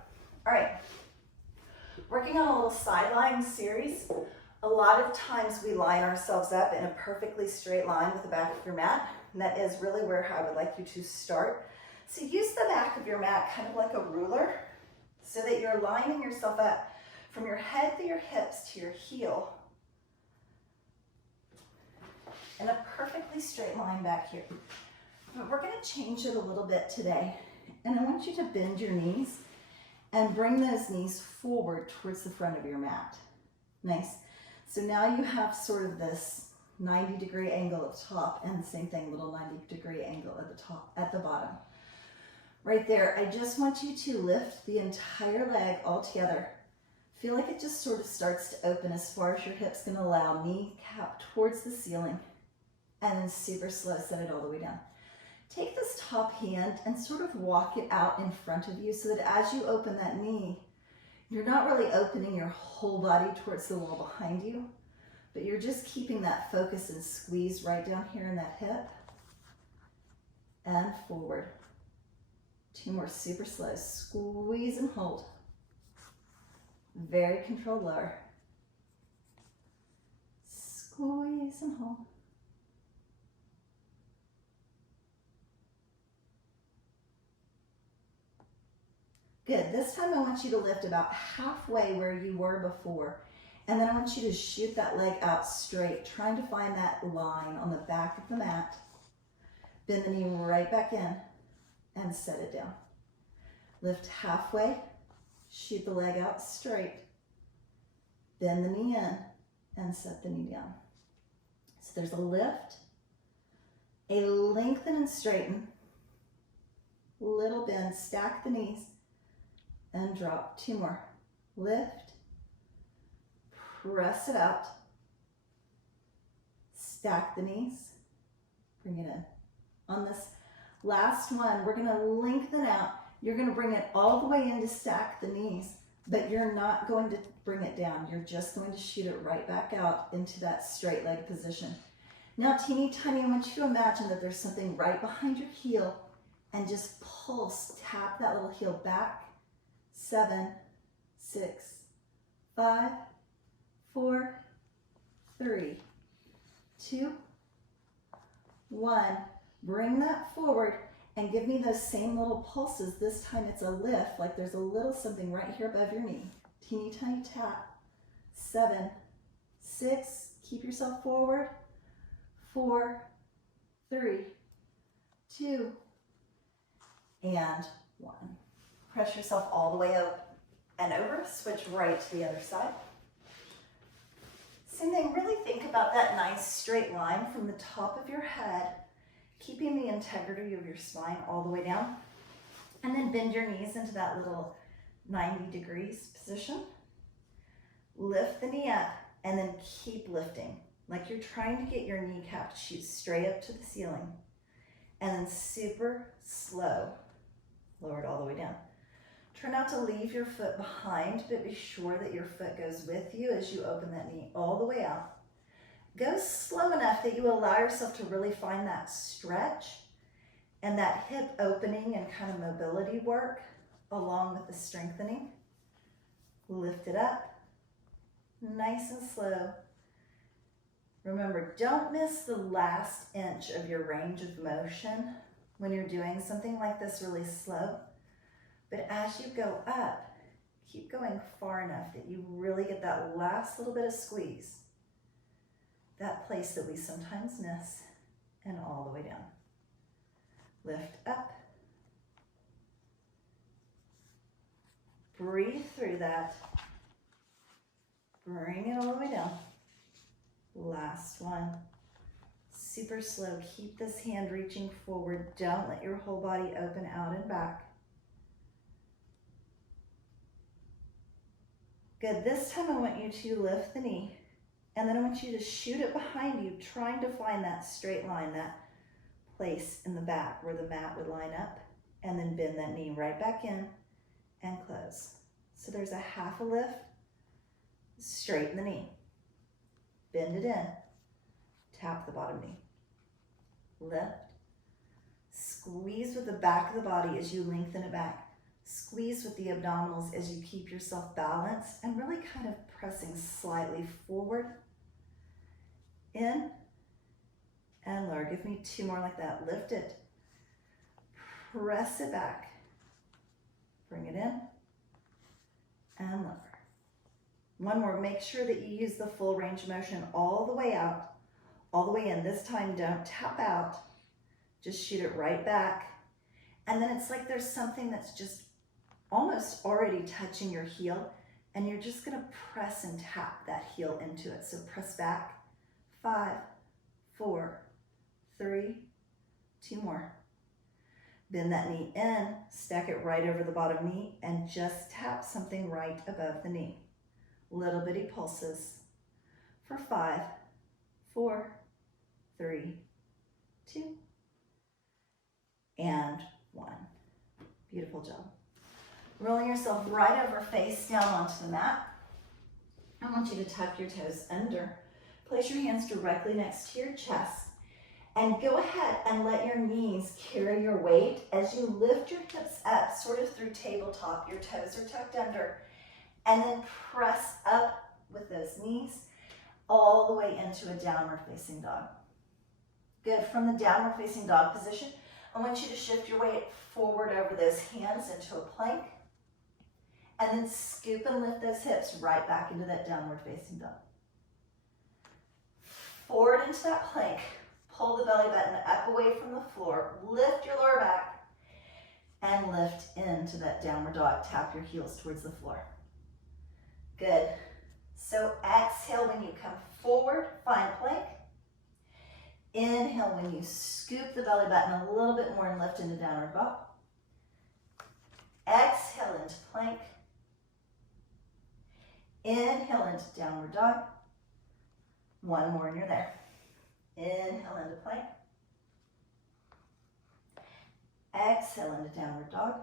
All right. Working on a little side lying series. A lot of times we line ourselves up in a perfectly straight line with the back of your mat. And that is really where I would like you to start. So use the back of your mat kind of like a ruler so that you're lining yourself up from your head to your hips to your heel in a perfectly straight line back here. But we're going to change it a little bit today. And I want you to bend your knees and bring those knees forward towards the front of your mat. Nice. So now you have sort of this 90-degree angle at the top, and the same thing, little 90-degree angle at the top, at the bottom. Right there, I just want you to lift the entire leg all together. Feel like it just sort of starts to open as far as your hips can allow, kneecap towards the ceiling, and then super slow, set it all the way down. Take this top hand and sort of walk it out in front of you so that as you open that knee, you're not really opening your whole body towards the wall behind you, but you're just keeping that focus and squeeze right down here in that hip and forward. 2 more, super slow. Squeeze and hold. Very controlled lower. Squeeze and hold. Good. This time I want you to lift about halfway where you were before. And then I want you to shoot that leg out straight, trying to find that line on the back of the mat. Bend the knee right back in and set it down. Lift halfway, shoot the leg out straight. Bend the knee in and set the knee down. So there's a lift, a lengthen and straighten, little bend, stack the knees, and drop. 2 more. Lift, press it out, stack the knees, bring it in. On this last one, we're going to lengthen out. You're going to bring it all the way in to stack the knees, but you're not going to bring it down. You're just going to shoot it right back out into that straight leg position. Now, teeny tiny, I want you to imagine that there's something right behind your heel and just pulse, tap that little heel back. 7, 6, 5, 4, 3, 2, 1. Bring that forward and give me those same little pulses. This time it's a lift, like there's a little something right here above your knee. Teeny tiny tap. 7, 6, keep yourself forward. 4, 3, 2, and 1. Press yourself all the way up and over. Switch right to the other side. Same thing, really think about that nice straight line from the top of your head, keeping the integrity of your spine all the way down. And then bend your knees into that little 90 degrees position. Lift the knee up and then keep lifting, like you're trying to get your kneecap to shoot straight up to the ceiling. And then super slow, lower it all the way down. Try not to leave your foot behind, but be sure that your foot goes with you as you open that knee all the way out. Go slow enough that you allow yourself to really find that stretch and that hip opening and kind of mobility work along with the strengthening. Lift it up, nice and slow. Remember, don't miss the last inch of your range of motion when you're doing something like this really slow. But as you go up, keep going far enough that you really get that last little bit of squeeze. That place that we sometimes miss, and all the way down. Lift up. Breathe through that. Bring it all the way down. Last one. Super slow. Keep this hand reaching forward. Don't let your whole body open out and back. Good. This time I want you to lift the knee. And then I want you to shoot it behind you, trying to find that straight line, that place in the back where the mat would line up, and then bend that knee right back in and close. So there's a half a lift, straighten the knee, bend it in, tap the bottom knee, lift, squeeze with the back of the body as you lengthen it back, squeeze with the abdominals as you keep yourself balanced and really kind of pressing slightly forward, in and lower. Give me 2 more like that. Lift it, press it back, bring it in and lower. 1 more. Make sure that you use the full range of motion all the way out, all the way in. This time don't tap out, just shoot it right back. And then it's like there's something that's just almost already touching your heel, and you're just gonna press and tap that heel into it. So press back. 5, 4, 3, 2 more. Bend that knee in, stack it right over the bottom knee, and just tap something right above the knee. Little bitty pulses for 5, 4, 3, 2, and 1. Beautiful job. Rolling yourself right over, face down onto the mat. I want you to tuck your toes under. Place your hands directly next to your chest and go ahead and let your knees carry your weight as you lift your hips up, sort of through tabletop. Your toes are tucked under, and then press up with those knees all the way into a downward facing dog. Good. From the downward facing dog position, I want you to shift your weight forward over those hands into a plank, and then scoop and lift those hips right back into that downward facing dog. Forward into that plank, pull the belly button up away from the floor, lift your lower back, and lift into that downward dog. Tap your heels towards the floor. Good. So exhale when you come forward, find plank. Inhale when you scoop the belly button a little bit more and lift into downward dog. Exhale into plank. Inhale into downward dog. 1 more and you're there. Inhale into plank. Exhale into downward dog.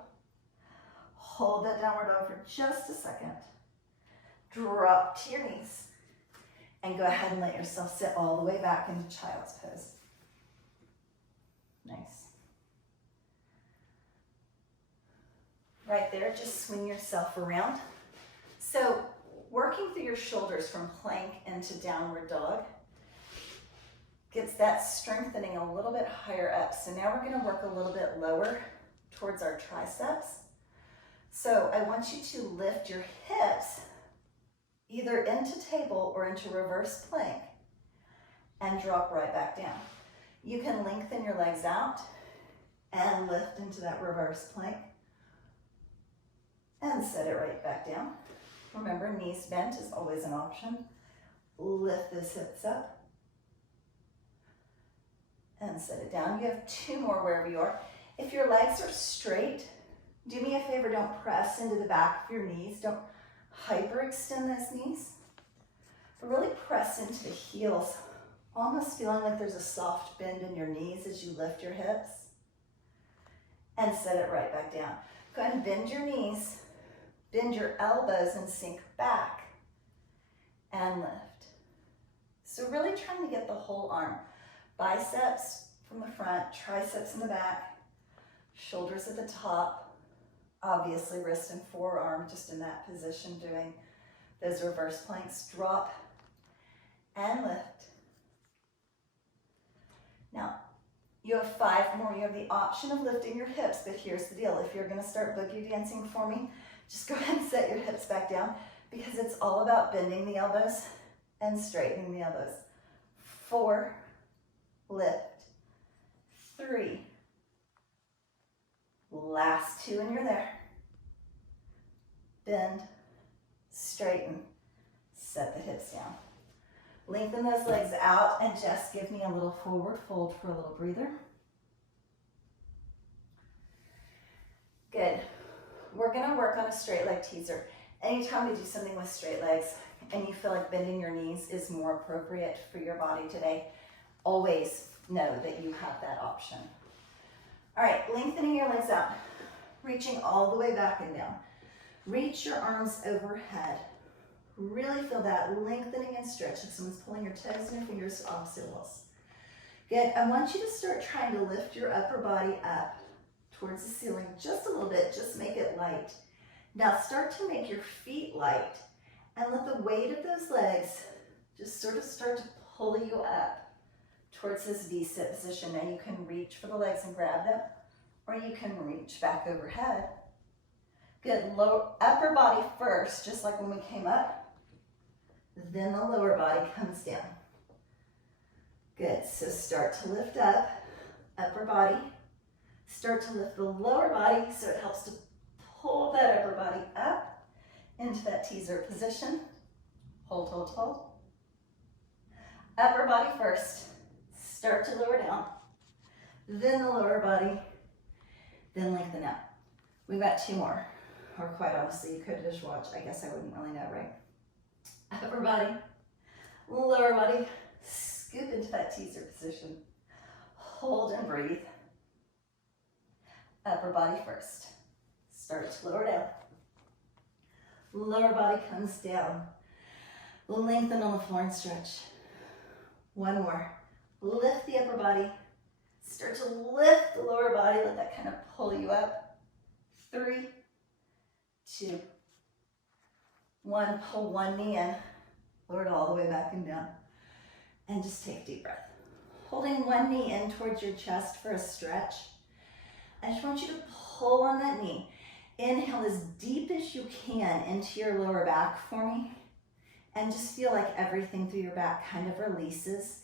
Hold that downward dog for just a second. Drop to your knees. And go ahead and let yourself sit all the way back into child's pose. Nice. Right there, just swing yourself around. So, working through your shoulders from plank into downward dog gets that strengthening a little bit higher up. So now we're going to work a little bit lower towards our triceps. So I want you to lift your hips either into table or into reverse plank and drop right back down. You can lengthen your legs out and lift into that reverse plank and set it right back down. Remember, knees bent is always an option. Lift those hips up and set it down. You have 2 more wherever you are. If your legs are straight, do me a favor, don't press into the back of your knees. Don't hyperextend those knees. But really press into the heels, almost feeling like there's a soft bend in your knees as you lift your hips. And set it right back down. Go ahead and bend your knees. Bend your elbows and sink back and lift. So really trying to get the whole arm. Biceps from the front, triceps in the back, shoulders at the top, obviously wrist and forearm just in that position, doing those reverse planks. Drop and lift. Now, you have 5 more. You have the option of lifting your hips, but here's the deal. If you're gonna start boogie dancing for me, just go ahead and set your hips back down, because it's all about bending the elbows and straightening the elbows. 4, lift. 3, last 2, and you're there. Bend, straighten, set the hips down. Lengthen those legs out and just give me a little forward fold for a little breather. Good. We're gonna work on a straight leg teaser. Anytime we do something with straight legs and you feel like bending your knees is more appropriate for your body today, always know that you have that option. All right, lengthening your legs out, reaching all the way back and down. Reach your arms overhead. Really feel that lengthening and stretch, like someone's pulling your toes and your fingers to opposite walls. Good. I want you to start trying to lift your upper body up towards the ceiling just a little bit. Just make it light. Now start to make your feet light and let the weight of those legs just sort of start to pull you up towards this V-sit position. Now you can reach for the legs and grab them, or you can reach back overhead. Good. Upper body first, just like when we came up. Then the lower body comes down. Good. So start to lift up, upper body. Start to lift the lower body so it helps to pull that upper body up into that teaser position. Hold, hold, hold. Upper body first. Start to lower down. Then the lower body. Then lengthen out. We've got 2 more. Or quite honestly, you could just watch. I guess I wouldn't really know, right? Upper body, lower body, scoop into that teaser position. Hold and breathe. Upper body first. Start to lower down. Lower body comes down. Lengthen on the floor and stretch. 1 more. Lift the upper body. Start to lift the lower body. Let that kind of pull you up. 3, 2, 1. Pull 1 knee in. Lower it all the way back and down. And just take a deep breath. Holding 1 knee in towards your chest for a stretch. I just want you to pull on that knee. Inhale as deep as you can into your lower back for me. And just feel like everything through your back kind of releases.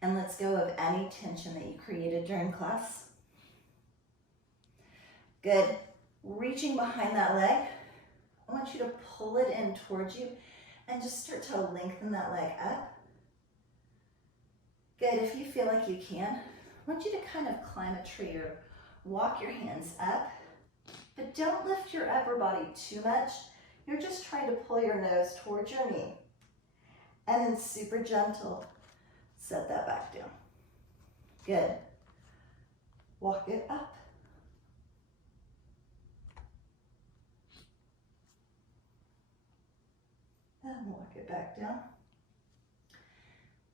And let's go of any tension that you created during class. Good. Reaching behind that leg. I want you to pull it in towards you and just start to lengthen that leg up. Good. If you feel like you can, I want you to kind of climb a tree or walk your hands up, but don't lift your upper body too much. You're just trying to pull your nose towards your knee. And then super gentle, set that back down. Good. Walk it up. And walk it back down.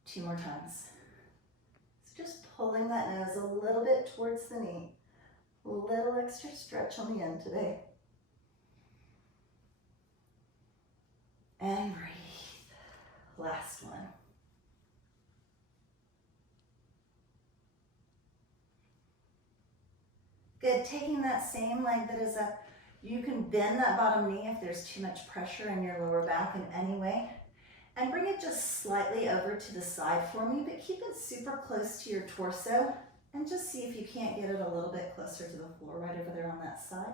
2 more times. So just pulling that nose a little bit towards the knee. A little extra stretch on the end today. And breathe. Last one. Good. Taking that same leg that is up, you can bend that bottom knee if there's too much pressure in your lower back in any way. And bring it just slightly over to the side for me, but keep it super close to your torso. And just see if you can't get it a little bit closer to the floor right over there on that side.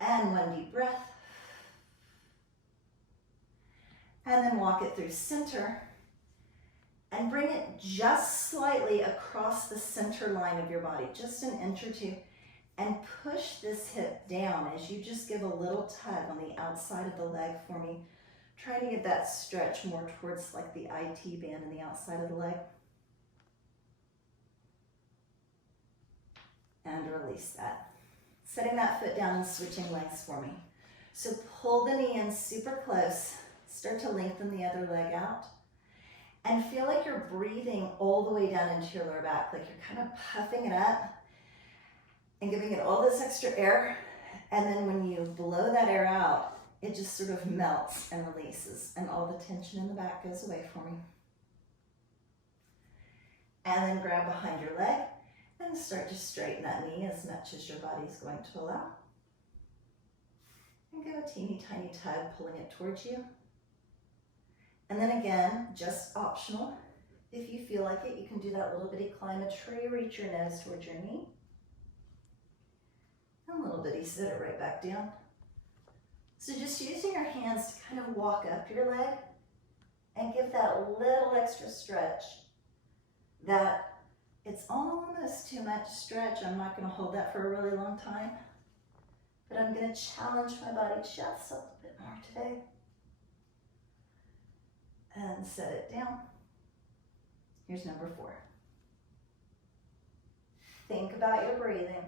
And 1 deep breath. And then walk it through center. And bring it just slightly across the center line of your body, just an inch or 2. And push this hip down as you just give a little tug on the outside of the leg for me. Try to get that stretch more towards like the IT band on the outside of the leg. And release that. Setting that foot down and switching legs for me. So pull the knee in super close. Start to lengthen the other leg out. And feel like you're breathing all the way down into your lower back, like you're kind of puffing it up and giving it all this extra air. And then when you blow that air out, it just sort of melts and releases, and all the tension in the back goes away for me. And then grab behind your leg and start to straighten that knee as much as your body is going to allow. And give a teeny tiny tug, pulling it towards you. And then again, just optional. If you feel like it, you can do that little bitty climb a tree, reach your nose towards your knee. And a little bitty sit it right back down. So just using your hands to kind of walk up your leg and give that little extra stretch. That it's almost too much stretch. I'm not going to hold that for a really long time, but I'm going to challenge my body just a little bit more today. And set it down. Here's number 4. Think about your breathing.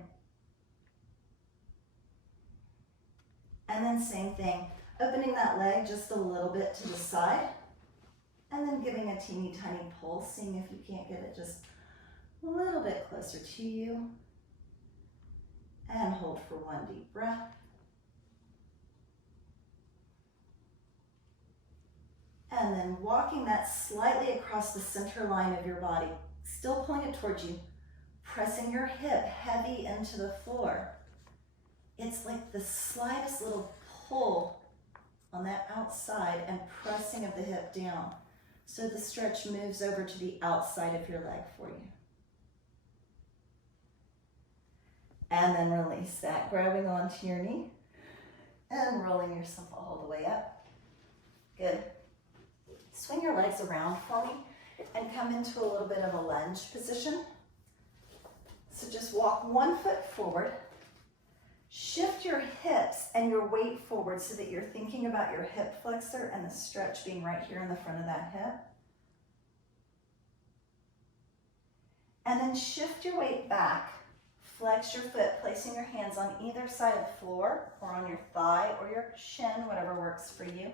And then same thing, opening that leg just a little bit to the side, and then giving a teeny tiny pull, seeing if you can't get it just a little bit closer to you. And hold for 1 deep breath. And then walking that slightly across the center line of your body, still pulling it towards you, pressing your hip heavy into the floor. It's like the slightest little pull on that outside and pressing of the hip down. So the stretch moves over to the outside of your leg for you. And then release that, grabbing onto your knee and rolling yourself all the way up. Good. Swing your legs around for me and come into a little bit of a lunge position. So just walk 1 foot forward. Shift your hips and your weight forward so that you're thinking about your hip flexor and the stretch being right here in the front of that hip. And then shift your weight back. Flex your foot, placing your hands on either side of the floor or on your thigh or your shin, whatever works for you.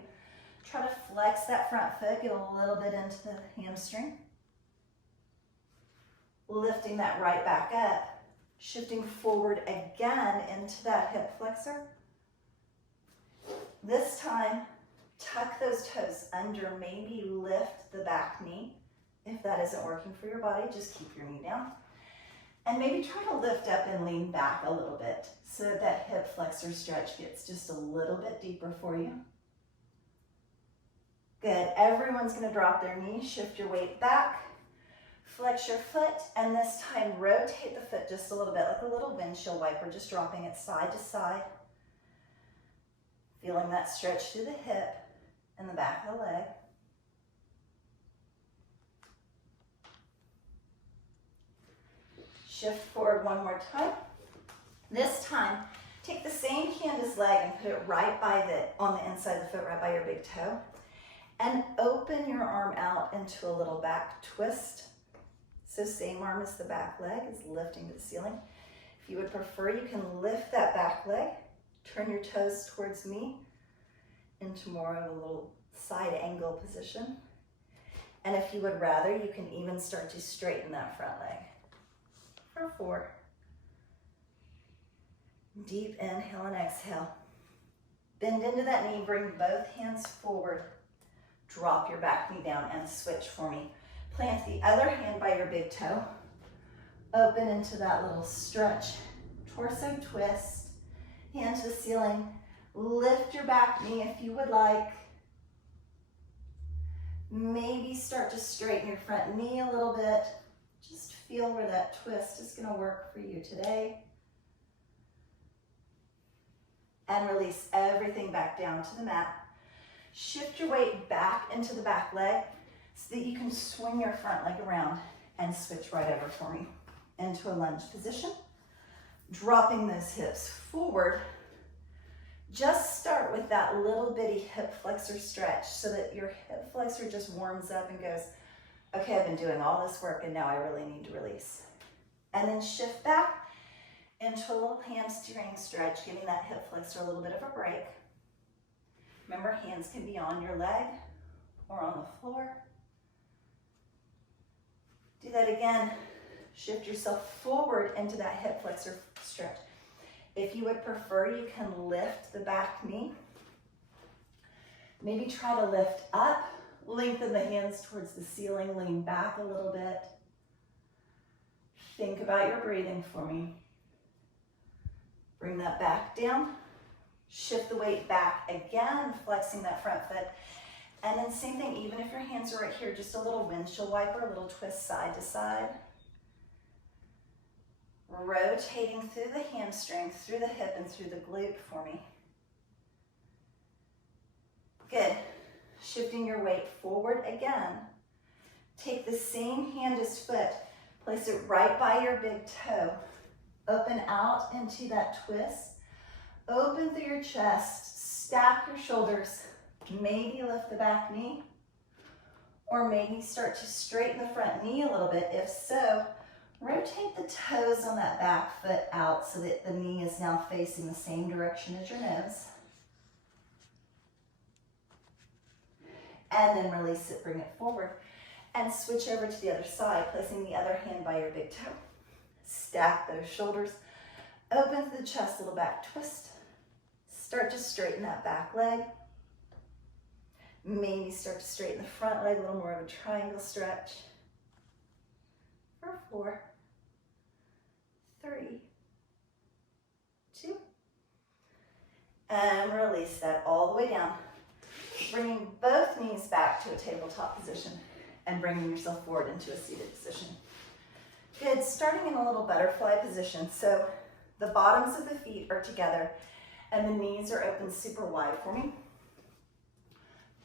Try to flex that front foot, get a little bit into the hamstring. Lifting that right back up. Shifting forward again into that hip flexor. This time, tuck those toes under, maybe lift the back knee. If that isn't working for your body, just keep your knee down. And maybe try to lift up and lean back a little bit so that that hip flexor stretch gets just a little bit deeper for you. Good, everyone's gonna drop their knees, shift your weight back. Flex your foot, and this time rotate the foot just a little bit, like a little windshield wiper, just dropping it side to side. Feeling that stretch through the hip and the back of the leg. Shift forward 1 more time. This time, take the same hand as leg and put it right on the inside of the foot, right by your big toe. And open your arm out into a little back twist. So same arm as the back leg is lifting to the ceiling. If you would prefer, you can lift that back leg, turn your toes towards me into more of a little side angle position. And if you would rather, you can even start to straighten that front leg. For 4. Deep inhale and exhale. Bend into that knee, bring both hands forward. Drop your back knee down and switch for me. Plant the other hand by your big toe. Open into that little stretch. Torso twist. Hand to the ceiling. Lift your back knee if you would like. Maybe start to straighten your front knee a little bit. Just feel where that twist is going to work for you today. And release everything back down to the mat. Shift your weight back into the back leg so that you can swing your front leg around and switch right over for me into a lunge position. Dropping those hips forward. Just start with that little bitty hip flexor stretch so that your hip flexor just warms up and goes, okay, I've been doing all this work and now I really need to release. And then shift back into a little hamstring stretch, giving that hip flexor a little bit of a break. Remember, hands can be on your leg or on the floor. Do that again. Shift yourself forward into that hip flexor stretch. If you would prefer, you can lift the back knee. Maybe try to lift up, lengthen the hands towards the ceiling, lean back a little bit. Think about your breathing for me. Bring that back down. Shift the weight back again, flexing that front foot. And then same thing, even if your hands are right here, just a little windshield wiper, a little twist side to side. Rotating through the hamstring, through the hip, and through the glute for me. Good. Shifting your weight forward again. Take the same hand as foot, place it right by your big toe. Open out into that twist. Open through your chest, stack your shoulders. Maybe lift the back knee, or maybe start to straighten the front knee a little bit. If so, rotate the toes on that back foot out so that the knee is now facing the same direction as your nose. And then release it, bring it forward. And switch over to the other side, placing the other hand by your big toe. Stack those shoulders. Open through the chest, little back twist. Start to straighten that back leg. Maybe start to straighten the front leg, a little more of a triangle stretch. For 4, 3, 2. And release that all the way down. Bringing both knees back to a tabletop position and bringing yourself forward into a seated position. Good, starting in a little butterfly position. So the bottoms of the feet are together and the knees are open super wide for me.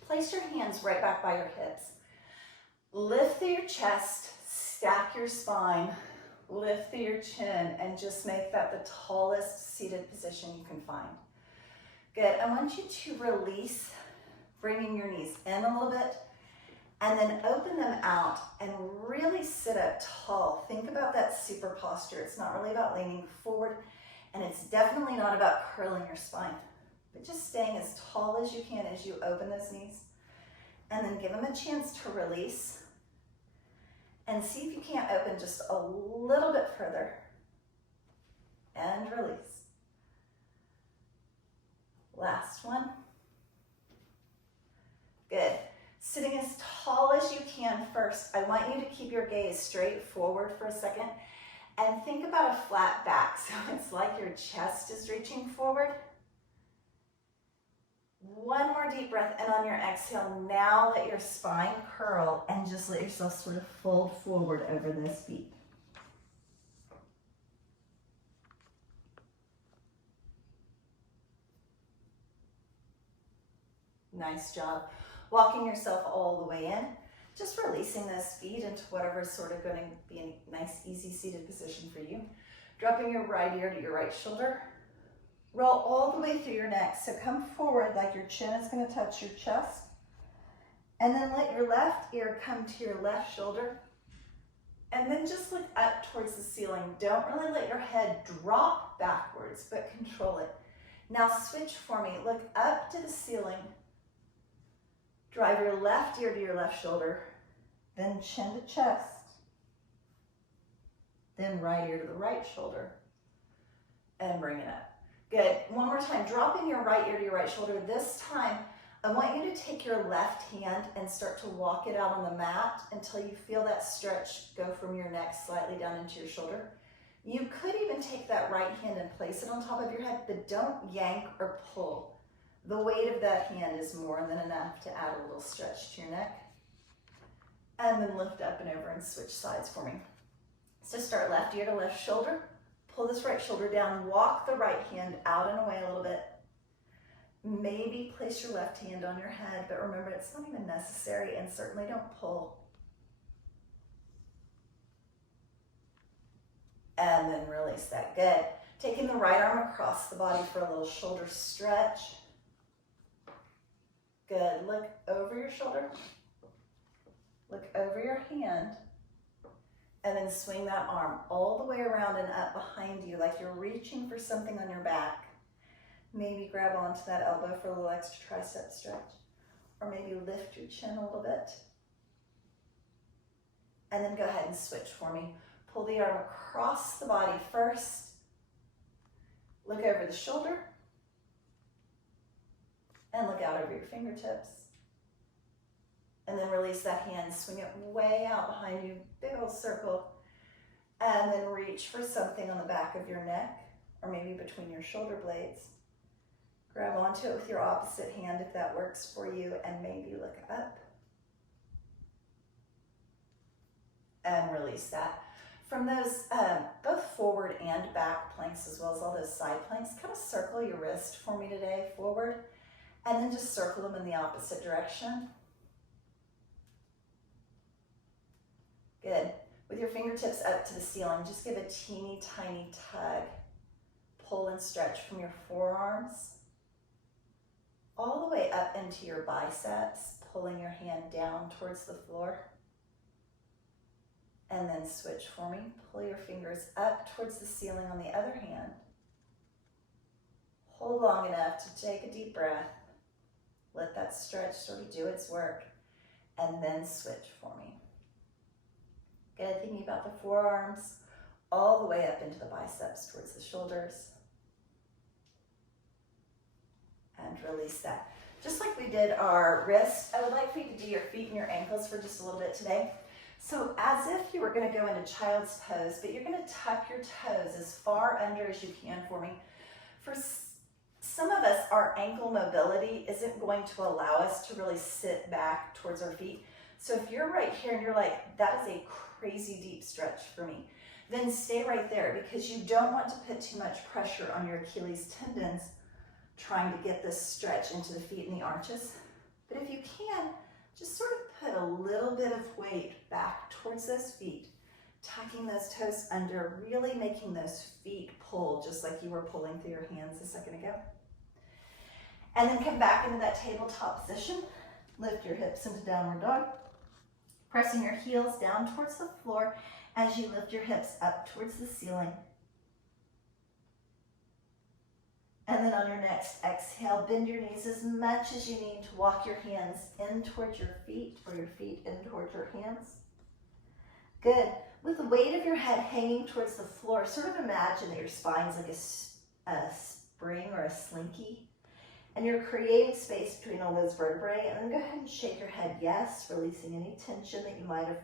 Place your hands right back by your hips. Lift through your chest, stack your spine, lift through your chin, and just make that the tallest seated position you can find. Good, I want you to release, bringing your knees in a little bit, and then open them out and really sit up tall. Think about that super posture. It's not really about leaning forward, and it's definitely not about curling your spine, but just staying as tall as you can as you open those knees. And then give them a chance to release. And see if you can't open just a little bit further. And release. Last one. Good. Sitting as tall as you can first. I want you to keep your gaze straight forward for a second. And think about a flat back. So it's like your chest is reaching forward. One more deep breath, and on your exhale, now let your spine curl and just let yourself sort of fold forward over this beat. Nice job. Walking yourself all the way in, just releasing those feet into whatever is sort of going to be a nice, easy seated position for you. Dropping your right ear to your right shoulder. Roll all the way through your neck. So come forward like your chin is going to touch your chest. And then let your left ear come to your left shoulder. And then just look up towards the ceiling. Don't really let your head drop backwards, but control it. Now switch for me. Look up to the ceiling. Drive your left ear to your left shoulder. Then chin to chest. Then right ear to the right shoulder. And bring it up. Good. One more time. Dropping your right ear to your right shoulder. This time, I want you to take your left hand and start to walk it out on the mat until you feel that stretch go from your neck slightly down into your shoulder. You could even take that right hand and place it on top of your head, but don't yank or pull. The weight of that hand is more than enough to add a little stretch to your neck. And then lift up and over and switch sides for me. So start left ear to left shoulder. Pull this right shoulder down, walk the right hand out and away a little bit. Maybe place your left hand on your head, but remember it's not even necessary, and certainly don't pull. And then release that. Good. Taking the right arm across the body for a little shoulder stretch. Good. Look over your shoulder. Look over your hand. And then swing that arm all the way around and up behind you like you're reaching for something on your back. Maybe grab onto that elbow for a little extra tricep stretch. Or maybe lift your chin a little bit. And then go ahead and switch for me. Pull the arm across the body first. Look over the shoulder. And look out over your fingertips. And then release that hand, swing it way out behind you, big old circle. And then reach for something on the back of your neck, or maybe between your shoulder blades. Grab onto it with your opposite hand if that works for you, and maybe look up. And release that. From those, both forward and back planks, as well as all those side planks, kind of circle your wrist for me today, forward, and then just circle them in the opposite direction. Good. With your fingertips up to the ceiling, just give a teeny tiny tug. Pull and stretch from your forearms all the way up into your biceps, pulling your hand down towards the floor. And then switch for me. Pull your fingers up towards the ceiling on the other hand. Hold long enough to take a deep breath. Let that stretch sort of do its work. And then switch for me. Good, thinking about the forearms all the way up into the biceps towards the shoulders. And release that. Just like we did our wrist, I would like for you to do your feet and your ankles for just a little bit today. So as if you were going to go into child's pose, but you're going to tuck your toes as far under as you can for me. For some of us, our ankle mobility isn't going to allow us to really sit back towards our feet. So if you're right here and you're like, that is a crazy deep stretch for me, then stay right there, because you don't want to put too much pressure on your Achilles tendons trying to get this stretch into the feet and the arches. But if you can, just sort of put a little bit of weight back towards those feet, tucking those toes under, really making those feet pull just like you were pulling through your hands a second ago. And then come back into that tabletop position. Lift your hips into downward dog, pressing your heels down towards the floor as you lift your hips up towards the ceiling. And then on your next exhale, bend your knees as much as you need to walk your hands in towards your feet, or your feet in towards your hands. Good. With the weight of your head hanging towards the floor, sort of imagine that your spine is like a spring or a slinky, and you're creating space between all those vertebrae. And then go ahead and shake your head yes, releasing any tension that you might have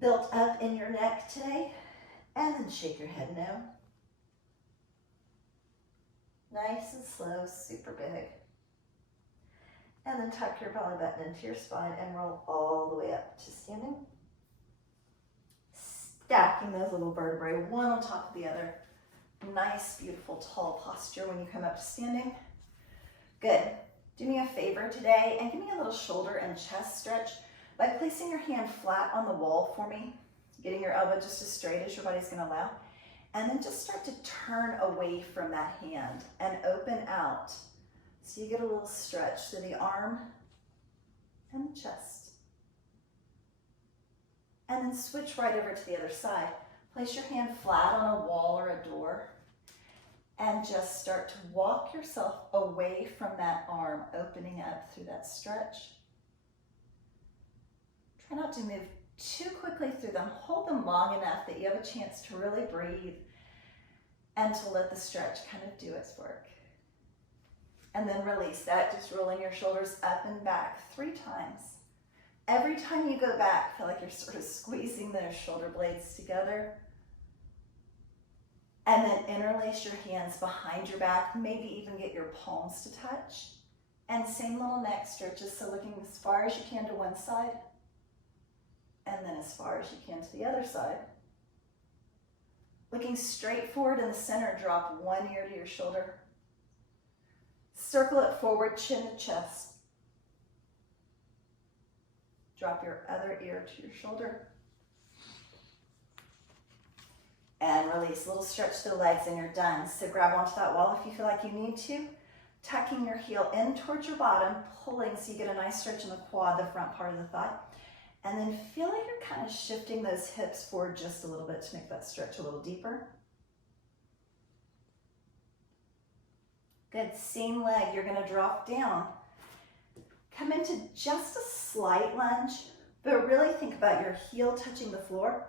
built up in your neck today. And then shake your head no. Nice and slow, super big. And then tuck your belly button into your spine and roll all the way up to standing. Stacking those little vertebrae, one on top of the other. Nice, beautiful, tall posture when you come up to standing. Good. Do me a favor today and give me a little shoulder and chest stretch by placing your hand flat on the wall for me, getting your elbow just as straight as your body's going to allow. And then just start to turn away from that hand and open out. So you get a little stretch through the arm and the chest. And then switch right over to the other side. Place your hand flat on a wall or a door and just start to walk yourself away from that arm, opening up through that stretch. Try not to move too quickly through them. Hold them long enough that you have a chance to really breathe and to let the stretch kind of do its work. And then release that, just rolling your shoulders up and back 3 times. Every time you go back, feel like you're sort of squeezing those shoulder blades together. And then interlace your hands behind your back, maybe even get your palms to touch. And same little neck stretches, so looking as far as you can to one side, and then as far as you can to the other side. Looking straight forward in the center, drop one ear to your shoulder. Circle it forward, chin to chest. Drop your other ear to your shoulder. And release, a little stretch to the legs and you're done. So grab onto that wall if you feel like you need to. Tucking your heel in towards your bottom, pulling so you get a nice stretch in the quad, the front part of the thigh. And then feel like you're kind of shifting those hips forward just a little bit to make that stretch a little deeper. Good, same leg, you're gonna drop down. Come into just a slight lunge But really think about your heel touching the floor.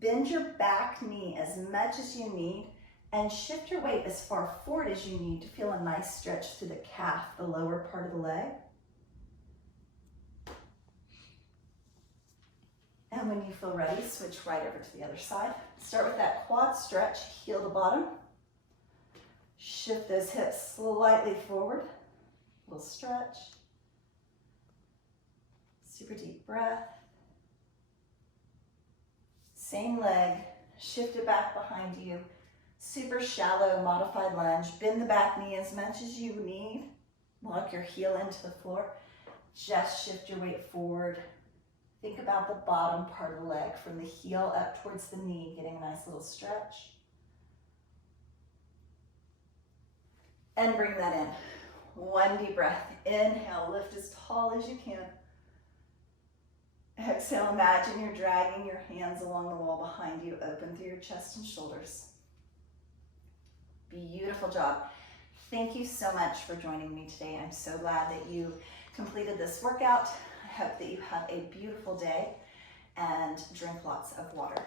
Bend your back knee as much as you need and shift your weight as far forward as you need to feel a nice stretch through the calf, the lower part of the leg. And when you feel ready, switch right over to the other side. Start with that quad stretch, heel to bottom. Shift those hips slightly forward. Little stretch. Super deep breath. Same leg, shift it back behind you. Super shallow modified lunge. Bend the back knee as much as you need. Lock your heel into the floor. Just shift your weight forward. Think about the bottom part of the leg from the heel up towards the knee, getting a nice little stretch. And bring that in. One deep breath. Inhale, lift as tall as you can. Exhale, imagine you're dragging your hands along the wall behind you, open through your chest and shoulders. Beautiful job. Thank you so much for joining me today. I'm so glad that you completed this workout. I hope that you have a beautiful day and drink lots of water.